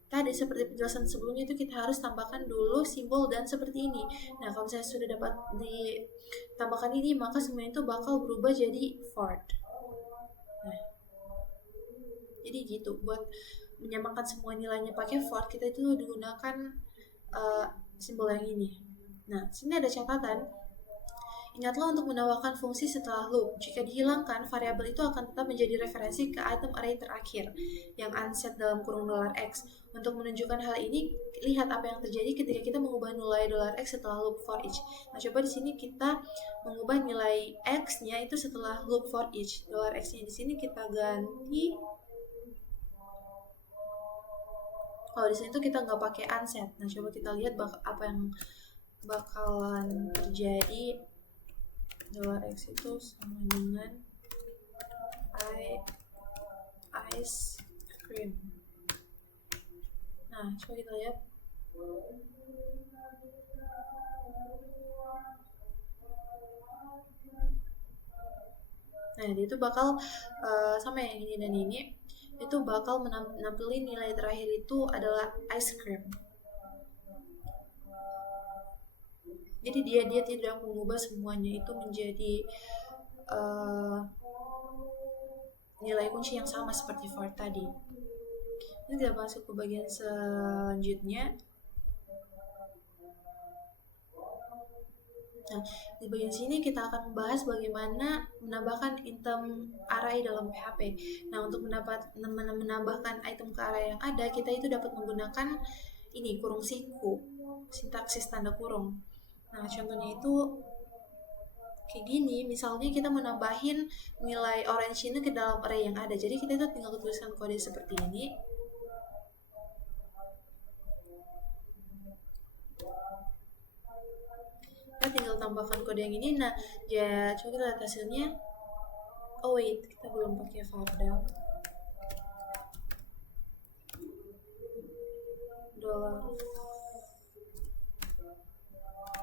tadi seperti penjelasan sebelumnya itu kita harus tambahkan dulu simbol dan seperti ini. Nah, kalau saya sudah dapat ditambahkan ini, maka semuanya itu bakal berubah jadi Ford. Nah, jadi gitu, buat menyamakan semua nilainya pakai Ford, kita itu digunakan simbol yang ini. Nah, sini ada catatan. Ingatlah untuk menambahkan fungsi setelah loop. Jika dihilangkan, variabel itu akan tetap menjadi referensi ke item array terakhir yang unset dalam kurung $x. Untuk menunjukkan hal ini, lihat apa yang terjadi ketika kita mengubah nilai $x setelah loop for each. Nah, coba di sini kita mengubah nilai x-nya itu setelah loop for each. $x-nya di sini kita ganti. Kalau di sini tuh kita nggak pakai unset. Nah, coba kita lihat apa yang bakalan terjadi. $x itu sama dengan ice cream. Nah, coba kita lihat. Nah, dia itu bakal sama yang ini dan ini, itu bakal menampilkan nilai terakhir itu adalah ice cream. Jadi dia tidak mengubah semuanya itu menjadi nilai kunci yang sama seperti for tadi. Ini kita masuk ke bagian selanjutnya. Nah, di bagian sini kita akan membahas bagaimana menambahkan item array dalam PHP. Nah, untuk menambahkan item ke array yang ada, kita itu dapat menggunakan ini kurung siku, sintaksis tanda kurung. Nah, contohnya itu kayak gini, misalnya kita menambahin nilai orange ini ke dalam array yang ada. Jadi kita itu tinggal tuliskan kode seperti ini. Kita tinggal tambahkan kode yang ini. Nah, ya coba kita lihat hasilnya. Oh wait, kita belum pakai vardan. Dollar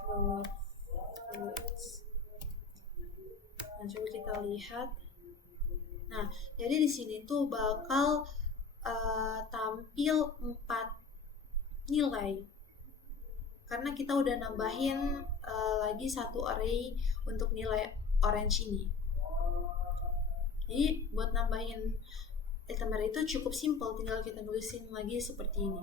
fruits. Nah, coba kita lihat. Nah, jadi di sini tuh bakal tampil 4 nilai karena kita udah nambahin lagi satu array untuk nilai orange ini. Jadi buat nambahin item array itu cukup simple, tinggal kita tulisin lagi seperti ini.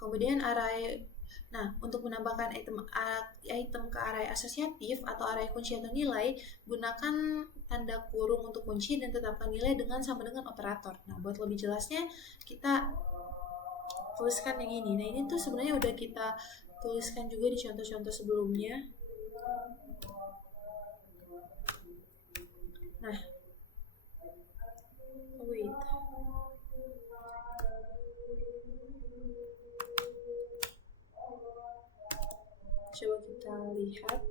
Kemudian array, nah untuk menambahkan item ke array asosiatif atau array kunci atau nilai, gunakan tanda kurung untuk kunci dan tetapkan nilai sama dengan operator. Nah buat lebih jelasnya kita tuliskan yang ini. Nah ini tuh sebenarnya udah kita tuliskan juga di contoh-contoh sebelumnya. Nah, wait. Coba kita lihat.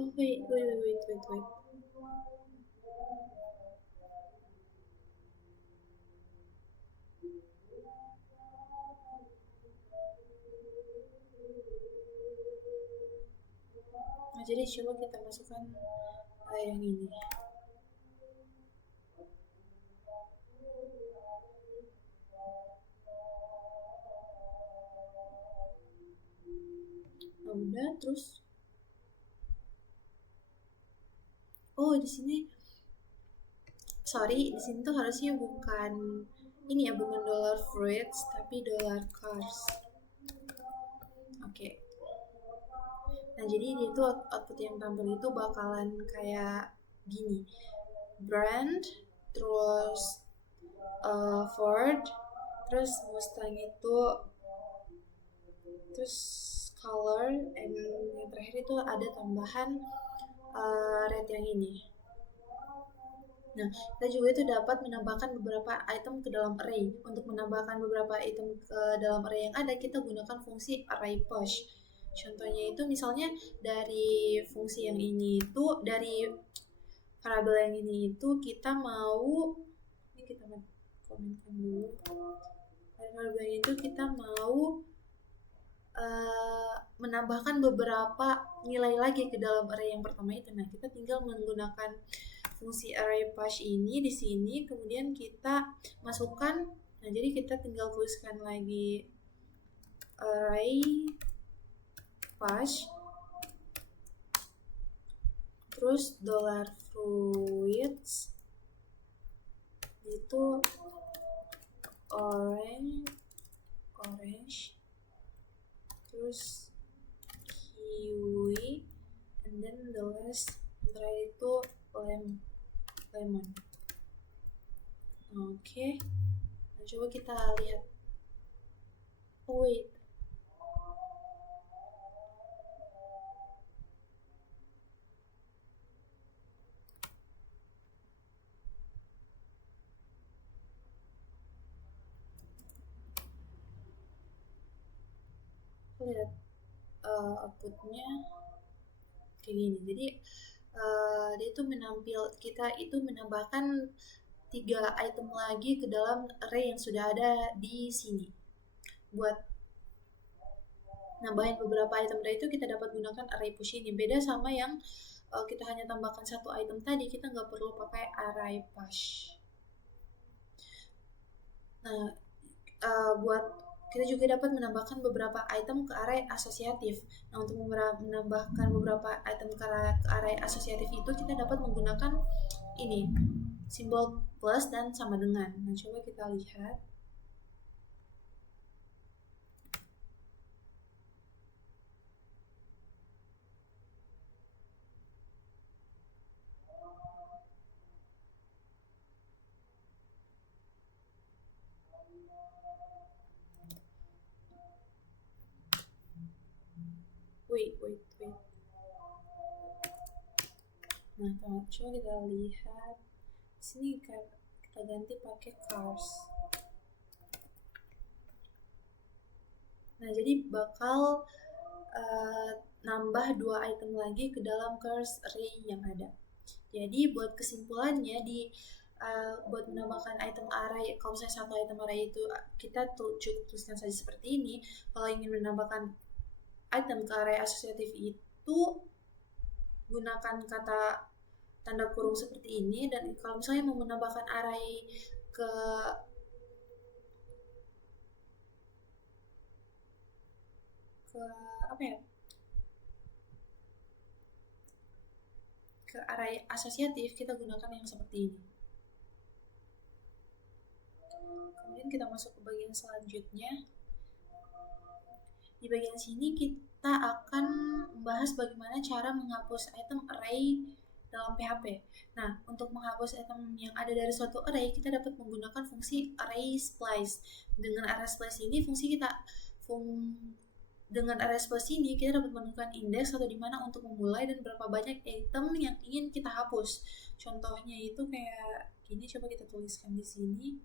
Oh wait. Nah, jadi coba kita masukkan yang ini. Nah, udah terus. Oh, di sini tuh harusnya bukan ini ya, bukan dollar fruits tapi dollar cars. Oke. Nah, jadi dia tuh output yang tampil itu bakalan kayak gini. Brand, terus Ford, terus Mustang itu, terus color, and yang terakhir itu ada tambahan red yang ini. Nah, kita juga itu dapat menambahkan beberapa item ke dalam array. Untuk menambahkan beberapa item ke dalam array yang ada, kita gunakan fungsi array push. Contohnya itu misalnya dari fungsi yang ini itu, dari variabel yang ini itu kita mau, ini kita komenkan dulu. Dari variabel yang itu kita mau menambahkan beberapa nilai lagi ke dalam array yang pertama itu. Nah, kita tinggal menggunakan fungsi array push ini di sini, kemudian kita masukkan. Nah, jadi kita tinggal tuliskan lagi array push, terus dollar fruits itu orange, terus kiwi, and then the last terakhir itu lemon. Oke. Nah, coba kita lihat. Oh wait. Lihat outputnya kayak gini. Jadi dia itu kita itu menambahkan 3 item lagi ke dalam array yang sudah ada di sini. Buat nambahin beberapa item array itu kita dapat gunakan array push ini. Beda sama yang kita hanya tambahkan 1 item tadi, kita nggak perlu pakai array push. Nah, buat kita juga dapat menambahkan beberapa item ke array asosiatif. Nah, untuk menambahkan beberapa item ke array asosiatif itu kita dapat menggunakan ini, simbol plus dan sama dengan. Nah, coba kita lihat. Wait. Nah, coba kita lihat. Sini kita ganti pakai cars. Nah, jadi bakal nambah 2 item lagi ke dalam cars array yang ada. Jadi buat kesimpulannya buat menambahkan item array, kalau misalnya satu item array itu kita cukup tuliskan saja seperti ini. Kalau ingin menambahkan item ke array asosiatif itu gunakan kata tanda kurung seperti ini, dan kalau misalnya mau menambahkan array ke ke array asosiatif, kita gunakan yang seperti ini. Kemudian kita masuk ke bagian selanjutnya. Di bagian sini kita akan membahas bagaimana cara menghapus item array dalam PHP. Nah, untuk menghapus item yang ada dari suatu array, kita dapat menggunakan fungsi array splice. Dengan array splice ini dengan array splice ini kita dapat menentukan indeks atau di mana untuk memulai dan berapa banyak item yang ingin kita hapus. Contohnya itu kayak gini, coba kita tuliskan di sini.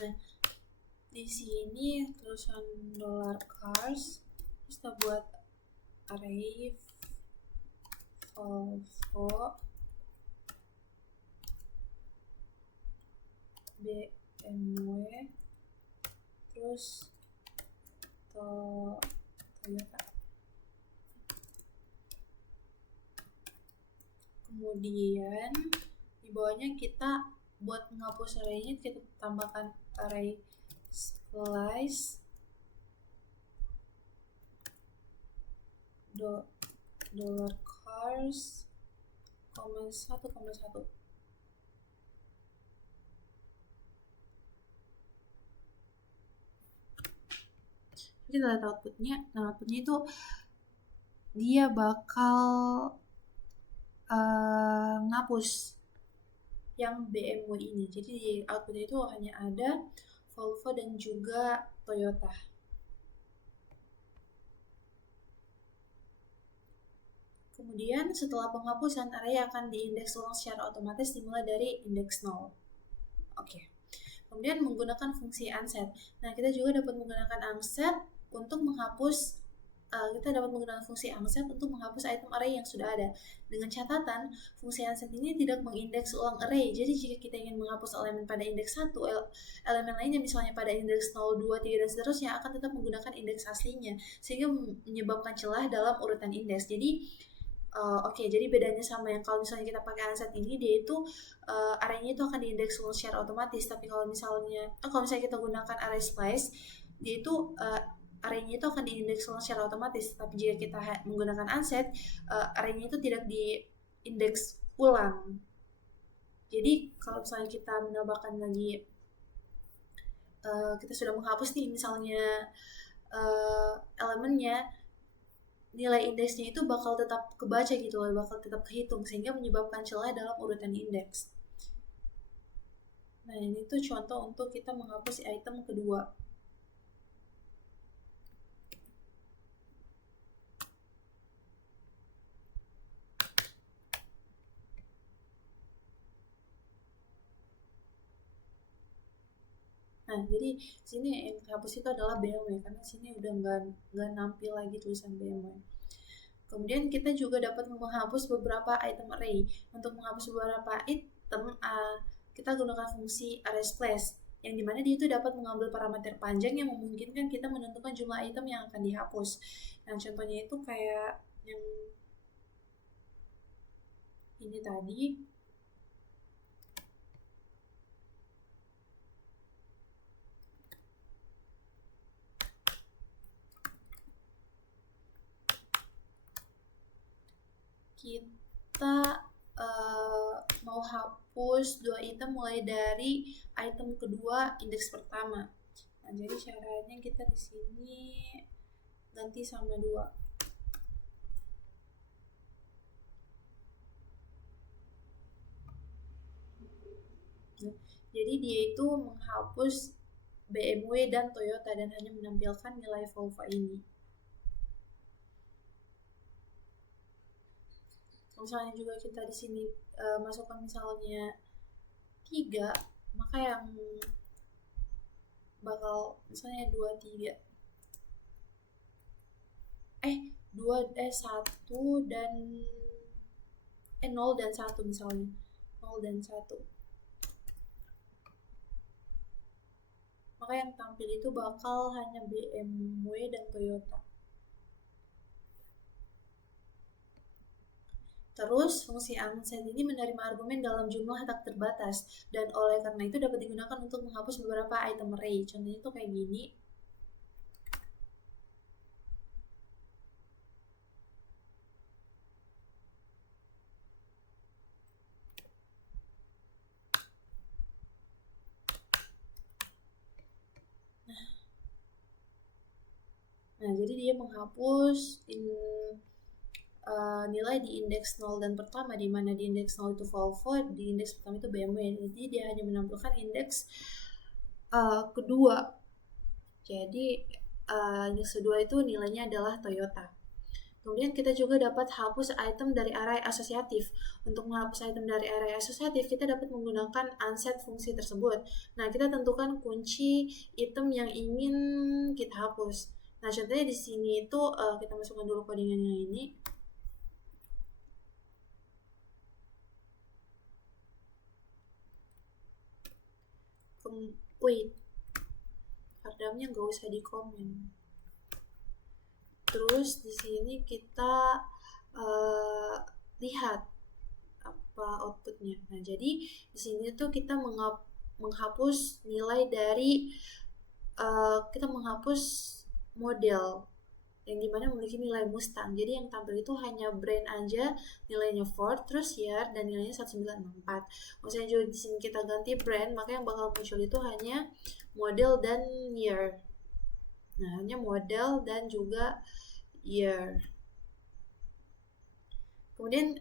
Nah, di sini tulisan $cars, terus kita buat array Volvo BMW terus Toyota. Kemudian di bawahnya kita buat menghapus arraynya, kita tambahkan array splice $cars, 1,1. Kita lihat outputnya. Nah, outputnya itu dia bakal ngapus yang BMW ini. Jadi di outputnya itu hanya ada Volvo dan juga Toyota. Kemudian setelah penghapusan, array akan diindeks ulang secara otomatis dimulai dari indeks 0. Oke. Kemudian menggunakan fungsi unset. Nah, kita juga dapat menggunakan unset untuk menghapus fungsi unset untuk menghapus item array yang sudah ada. Dengan catatan, fungsi unset ini tidak mengindeks ulang array. Jadi jika kita ingin menghapus elemen pada indeks 1, elemen lainnya misalnya pada indeks 0, 2, 3 dan seterusnya akan tetap menggunakan indeks aslinya, sehingga menyebabkan celah dalam urutan indeks. Jadi jadi bedanya sama yang kalau misalnya kita pakai unset ini, dia itu arraynya itu akan diindeks ulang secara otomatis. Tapi kalau misalnya kita gunakan array splice, dia itu arraynya itu akan diindeks ulang secara otomatis. Tapi jika kita menggunakan unset, arraynya itu tidak diindeks ulang. Jadi kalau misalnya kita menambahkan lagi, kita sudah menghapus nih misalnya elemennya, nilai indeksnya itu bakal tetap kebaca gitu loh, bakal tetap kehitung, sehingga menyebabkan celah dalam urutan indeks. Nah, ini tuh contoh untuk kita menghapus item kedua. Nah, jadi sini yang dihapus itu adalah BMW, karena sini udah nggak nampil lagi tulisan BMW. Kemudian kita juga dapat menghapus beberapa item array. Untuk menghapus beberapa item, kita gunakan fungsi array splice, yang dimana dia itu dapat mengambil parameter panjang yang memungkinkan kita menentukan jumlah item yang akan dihapus. Nah, contohnya itu kayak yang ini tadi. kita mau hapus 2 item mulai dari item kedua indeks pertama. Nah, jadi caranya kita di sini ganti sama 2. Nah, jadi dia itu menghapus BMW dan Toyota dan hanya menampilkan nilai Volvo ini. Misalnya juga kita di sini masukkan misalnya 3, maka yang bakal misalnya 2 3 1 dan 0 dan 1 misalnya 0 dan 1, maka yang tampil itu bakal hanya BMW dan Toyota. Terus fungsi unset ini menerima argumen dalam jumlah tak terbatas dan oleh karena itu dapat digunakan untuk menghapus beberapa item array. Contohnya itu kayak gini. Nah, jadi dia menghapus nilai di indeks 0 dan pertama, di mana di indeks 0 itu Volvo, di indeks pertama itu BMW. Jadi dia hanya menampilkan indeks kedua. Jadi indeks kedua itu nilainya adalah Toyota. Kemudian kita juga dapat hapus item dari array asosiatif. Untuk menghapus item dari array asosiatif, kita dapat menggunakan unset fungsi tersebut. Nah, kita tentukan kunci item yang ingin kita hapus. Nah, contohnya di sini itu kita masukkan dulu codingan yang ini. Wait, Fardamnya nggak usah di komen. Terus di sini kita lihat apa outputnya. Nah, jadi di sini tuh kita menghapus nilai dari kita menghapus model yang dimana memiliki nilai Mustang. Jadi yang tampil itu hanya brand aja, nilainya Ford, terus year dan nilainya 1964. Maksudnya juga di sini kita ganti brand, maka yang bakal muncul itu hanya model dan year. Nah, hanya model dan juga year. Kemudian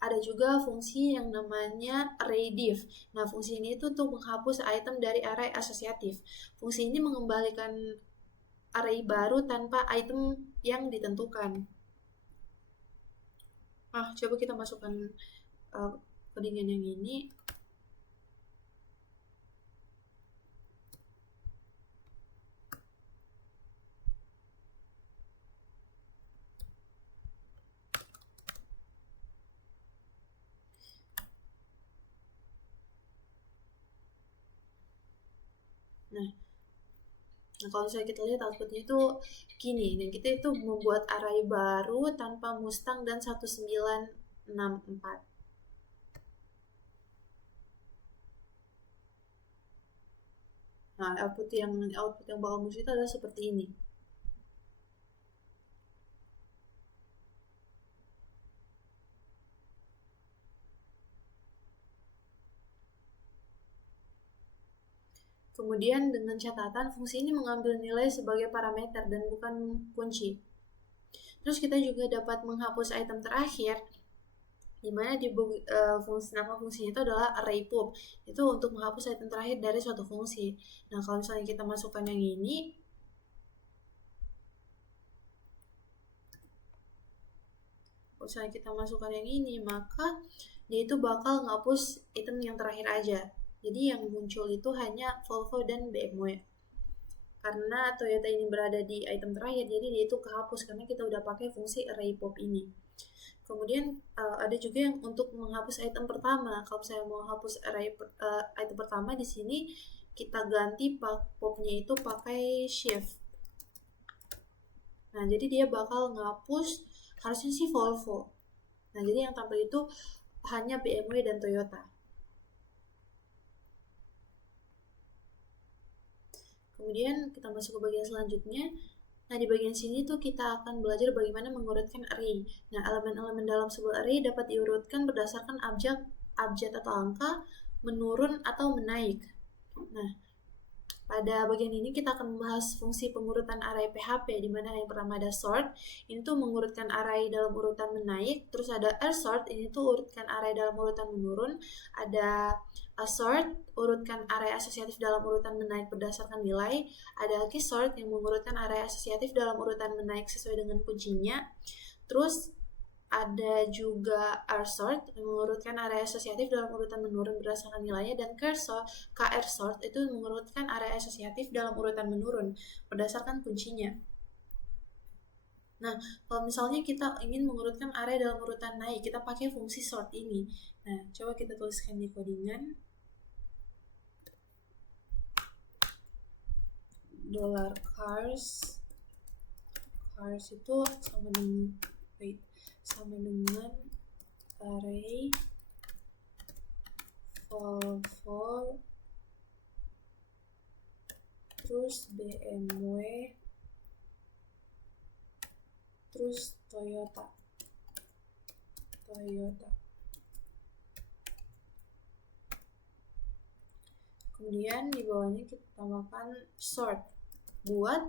ada juga fungsi yang namanya array div. Nah, fungsi ini itu untuk menghapus item dari array asosiatif. Fungsi ini mengembalikan array baru tanpa item yang ditentukan. Coba kita masukkan codingan yang ini. Nah, kalau misalnya kita lihat outputnya itu gini, dan kita itu membuat array baru tanpa Mustang dan 1964. Nah, output yang bakal muncul itu adalah seperti ini. Kemudian dengan catatan fungsi ini mengambil nilai sebagai parameter dan bukan kunci. Terus kita juga dapat menghapus item terakhir, di mana di nama fungsinya itu adalah array pub. Itu untuk menghapus item terakhir dari suatu fungsi. Nah, kalau misalnya kita masukkan yang ini, maka dia itu bakal menghapus item yang terakhir aja. Jadi yang muncul itu hanya Volvo dan BMW. Karena Toyota ini berada di item terakhir, jadi dia itu kehapus karena kita udah pakai fungsi array pop ini. Kemudian ada juga yang untuk menghapus item pertama. Kalau saya mau hapus item pertama, di sini kita ganti popnya itu pakai shift. Nah, jadi dia bakal ngapus harusnya sih Volvo. Nah, jadi yang tampil itu hanya BMW dan Toyota. Kemudian kita masuk ke bagian selanjutnya. Nah, di bagian sini tuh kita akan belajar bagaimana mengurutkan array. Nah, elemen-elemen dalam sebuah array dapat diurutkan berdasarkan abjad atau angka, menurun atau menaik. Nah, pada bagian ini kita akan membahas fungsi pengurutan array PHP, di mana yang pertama ada sort, ini tuh mengurutkan array dalam urutan menaik, terus ada rsort, ini tuh urutkan array dalam urutan menurun, ada assort, urutkan array asosiatif dalam urutan menaik berdasarkan nilai, ada keysort yang mengurutkan array asosiatif dalam urutan menaik sesuai dengan kuncinya, terus ada juga rsort yang mengurutkan array asosiatif dalam urutan menurun berdasarkan nilainya, dan krsort itu mengurutkan array asosiatif dalam urutan menurun berdasarkan kuncinya. Nah, kalau misalnya kita ingin mengurutkan array dalam urutan naik, kita pakai fungsi sort ini. Nah, coba kita tuliskan di codingan. $cars itu sama dengan array Volvo, terus BMW, terus Toyota. Kemudian di bawahnya kita tambahkan sort buat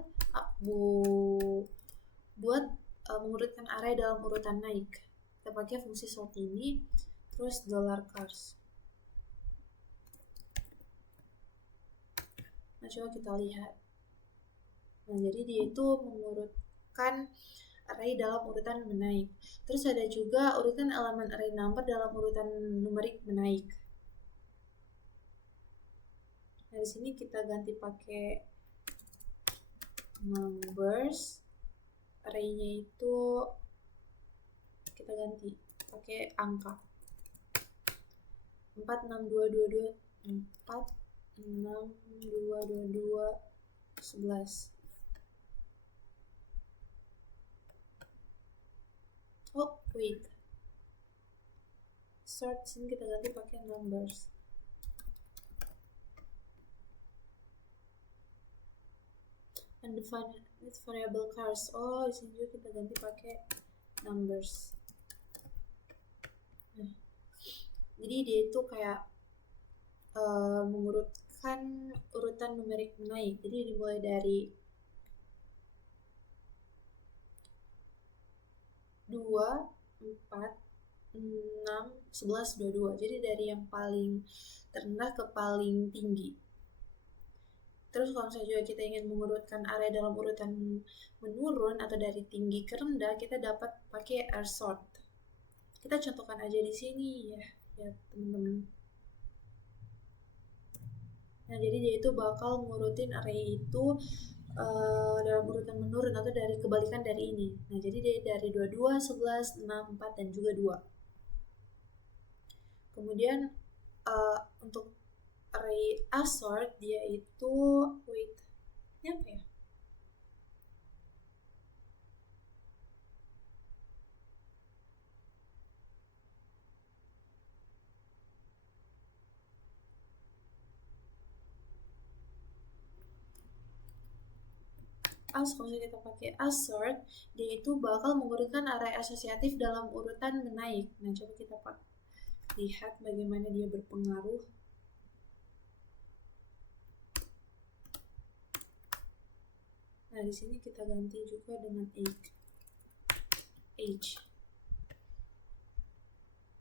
mengurutkan array dalam urutan naik. Kita pakai fungsi sort ini, terus $cars. Nah, coba kita lihat. Nah, jadi dia itu mengurutkan array dalam urutan menaik. Terus ada juga urutan elemen array number dalam urutan numerik menaik. Nah, di sini kita ganti pakai numbers. Array-nya itu kita ganti pakai angka 46222 11. Oh, wait. Sort sini kita ganti pakai numbers. Undefined variable cars. Oh, di sini juga kita ganti pakai numbers. Nah, jadi dia itu kayak mengurutkan urutan numerik menaik. Jadi dimulai dari 2, 4, 6, 11, 22. Jadi dari yang paling terendah ke paling tinggi. Terus kalau misalnya juga kita ingin mengurutkan array dalam urutan menurun atau dari tinggi ke rendah, kita dapat pakai rsort. Kita contohkan aja di sini ya teman-teman. Nah, jadi dia itu bakal ngurutin array itu dalam urutan menurun atau dari kebalikan dari ini. Nah, jadi dia dari 22, 11, 6, 4, dan juga 2. Kemudian untuk array assort dia itu ini apa ya? Kalau kita pakai assort, dia itu bakal mengurutkan array asosiatif dalam urutan menaik. Nah, coba kita lihat bagaimana dia berpengaruh. Nah, di sini kita ganti juga dengan age.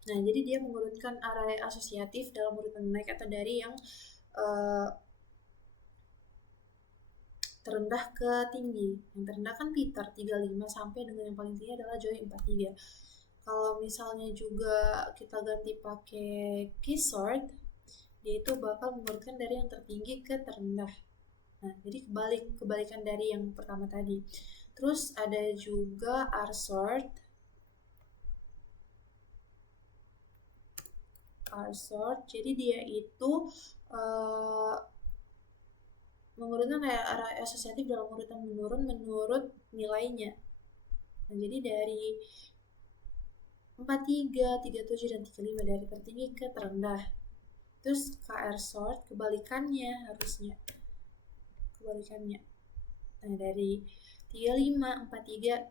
Nah, jadi dia mengurutkan array asosiatif dalam urutan menaik atau dari yang terendah ke tinggi. Yang terendah kan Peter 35 sampai dengan yang paling tinggi adalah Joy 43. Kalau misalnya juga kita ganti pakai keysort, dia itu bakal mengurutkan dari yang tertinggi ke terendah. Nah, jadi kebalikan dari yang pertama tadi. Terus ada juga rsort. Jadi dia itu mengurutkan array asosiatif dalam urutan menurun menurut nilainya. Nah, jadi dari 43, 37, dan 35 dari tertinggi ke terendah. Terus krsort kebalikannya harusnya. Nah, dari 35, 43,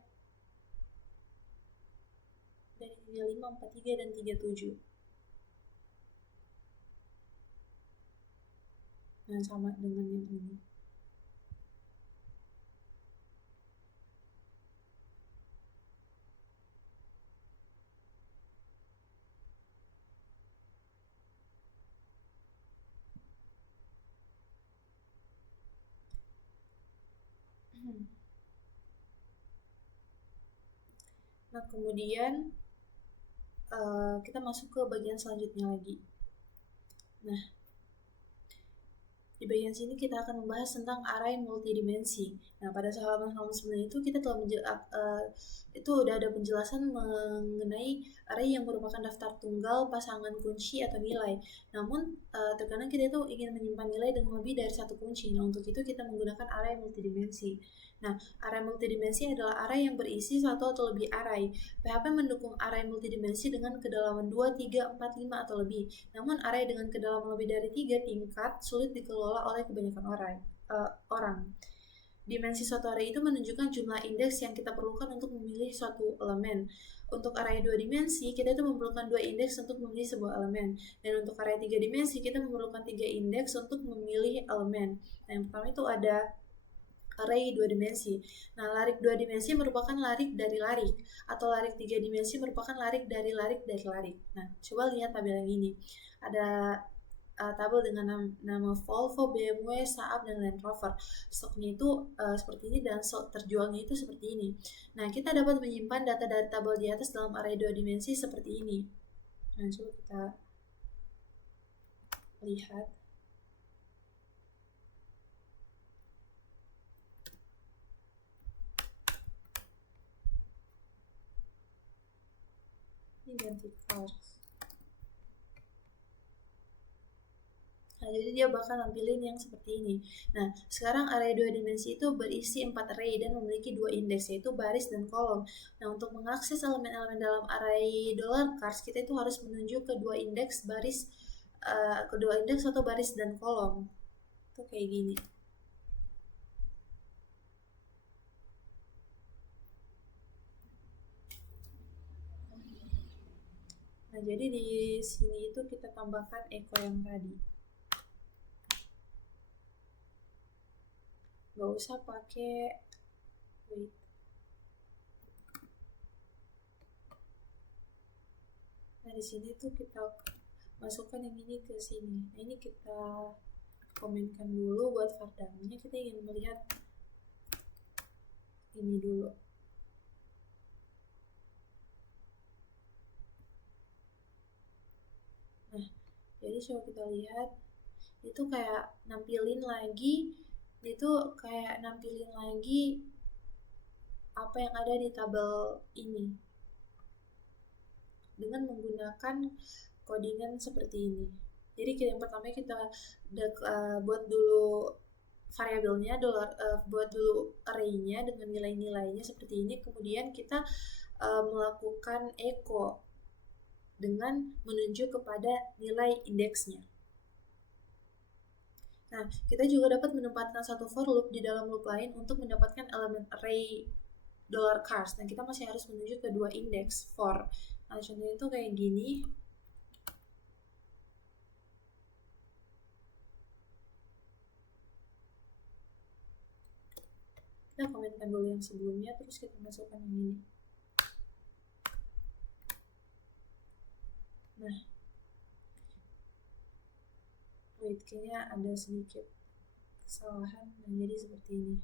dari 35, 43, dan 37. Nah, sama dengan yang ini. Nah, kemudian kita masuk ke bagian selanjutnya lagi. Nah, di bagian sini kita akan membahas tentang array multidimensi. Nah, pada halaman sebelumnya itu kita telah itu udah ada penjelasan mengenai array yang merupakan daftar tunggal, pasangan kunci, atau nilai. Namun, terkadang kita itu ingin menyimpan nilai dengan lebih dari satu kunci. Nah, untuk itu kita menggunakan array multidimensi. Nah, array multidimensi adalah array yang berisi satu atau lebih array. PHP mendukung array multidimensi dengan kedalaman 2, 3, 4, 5, atau lebih. Namun, array dengan kedalaman lebih dari 3 tingkat sulit dikelola oleh kebanyakan orang. Dimensi suatu array itu menunjukkan jumlah indeks yang kita perlukan untuk memilih suatu elemen. Untuk array 2 dimensi, kita itu memerlukan 2 indeks untuk memilih sebuah elemen. Dan untuk array 3 dimensi, kita memerlukan 3 indeks untuk memilih elemen. Nah, yang pertama itu ada array 2 dimensi. Nah, larik 2 dimensi merupakan larik dari larik, atau larik 3 dimensi merupakan larik dari larik dari larik. Nah, coba lihat tabel yang ini. Ada tabel dengan nama Volvo, BMW, Saab, dan Land Rover. Stoknya itu seperti ini dan stok terjualnya itu seperti ini. Nah, kita dapat menyimpan data dari tabel di atas dalam array 2 dimensi seperti ini. Nah, coba kita lihat. Ini ganti cars. Nah, jadi dia bakal nampilin yang seperti ini. Nah, sekarang array 2 dimensi itu berisi 4 array dan memiliki 2 indeks, yaitu baris dan kolom. Nah, untuk mengakses elemen-elemen dalam array $cars, kita itu harus menuju ke kedua indeks atau baris dan kolom. Itu kayak gini. Nah, jadi di sini itu kita tambahkan echo yang tadi. Gak usah pakai wait. Nah, di sini tuh kita masukkan yang ini ke sini. Nah, ini kita komenkan dulu buat Vardangnya. Kita ingin melihat ini dulu. Nah, jadi coba kita lihat, itu kayak nampilin lagi apa yang ada di tabel ini dengan menggunakan codingan seperti ini. Jadi yang pertama kita buat dulu variabelnya, buat dulu array-nya dengan nilai-nilainya seperti ini. Kemudian kita melakukan echo dengan menunjuk kepada nilai indeksnya. Nah, kita juga dapat menempatkan satu for loop di dalam loop lain untuk mendapatkan elemen array $cars. Nah, kita masih harus menuju ke dua indeks for. Nah, contohnya itu kayak gini. Kita komenkan dulu yang sebelumnya, terus kita masukkan yang ini. Nah, wait, kayaknya ada sedikit kesalahan. Nah, jadi seperti ini.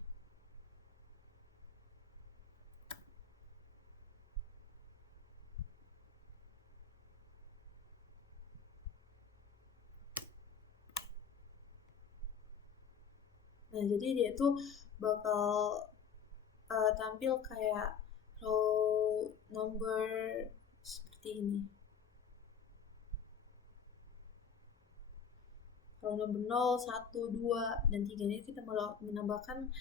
Nah, jadi dia tuh bakal tampil kayak row number seperti ini. Row number 0, 1, 2, dan 3 ini kita menambahkan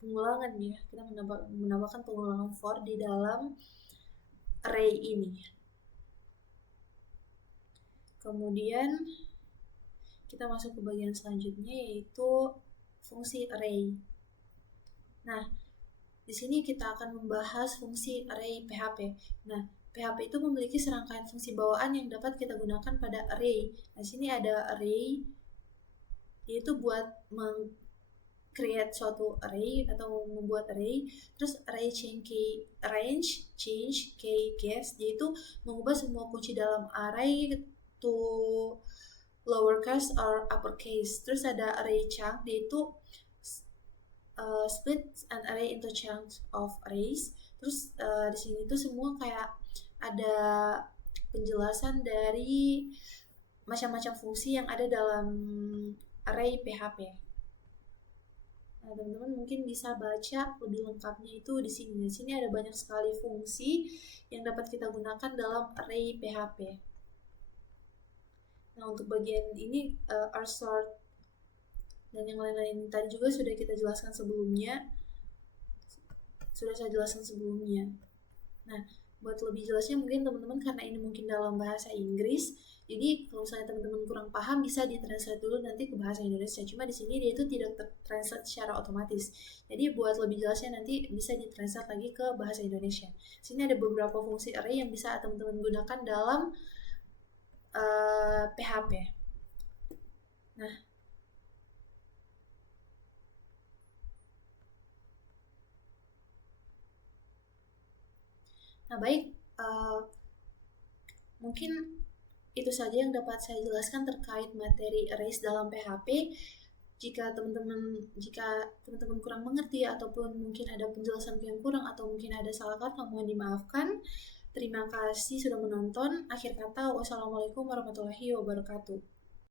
pengulangan ya. Kita menambahkan pengulangan for di dalam array ini. Kemudian kita masuk ke bagian selanjutnya, yaitu fungsi array. Nah, di sini kita akan membahas fungsi array PHP. Nah, PHP itu memiliki serangkaian fungsi bawaan yang dapat kita gunakan pada array. Nah, sini ada array, yaitu buat create suatu array atau membuat array. Terus array change key guess, yaitu mengubah semua kunci dalam array to lowercase or uppercase. Terus ada array chunk, yaitu split an array into chunks of arrays. Terus di sini tuh semua kayak ada penjelasan dari macam-macam fungsi yang ada dalam array PHP. Nah, teman-teman mungkin bisa baca lebih lengkapnya itu di sini. Di sini ada banyak sekali fungsi yang dapat kita gunakan dalam array PHP. Nah, untuk bagian ini sort dan yang lain-lain tadi juga sudah kita jelaskan sebelumnya. Sudah saya jelaskan sebelumnya. Nah, buat lebih jelasnya mungkin teman-teman, karena ini mungkin dalam bahasa Inggris, jadi kalau misalnya teman-teman kurang paham bisa ditranslate dulu nanti ke bahasa Indonesia. Cuma di sini dia itu tidak translate secara otomatis. Jadi buat lebih jelasnya nanti bisa ditranslate lagi ke bahasa Indonesia. Sini ada beberapa fungsi array yang bisa teman-teman gunakan dalam PHP. Nah, baik, mungkin itu saja yang dapat saya jelaskan terkait materi arrays dalam PHP. Jika teman-teman kurang mengerti ataupun mungkin ada penjelasan yang kurang atau mungkin ada salah kata, mohon dimaafkan. Terima kasih sudah menonton. Akhir kata, wassalamualaikum warahmatullahi wabarakatuh.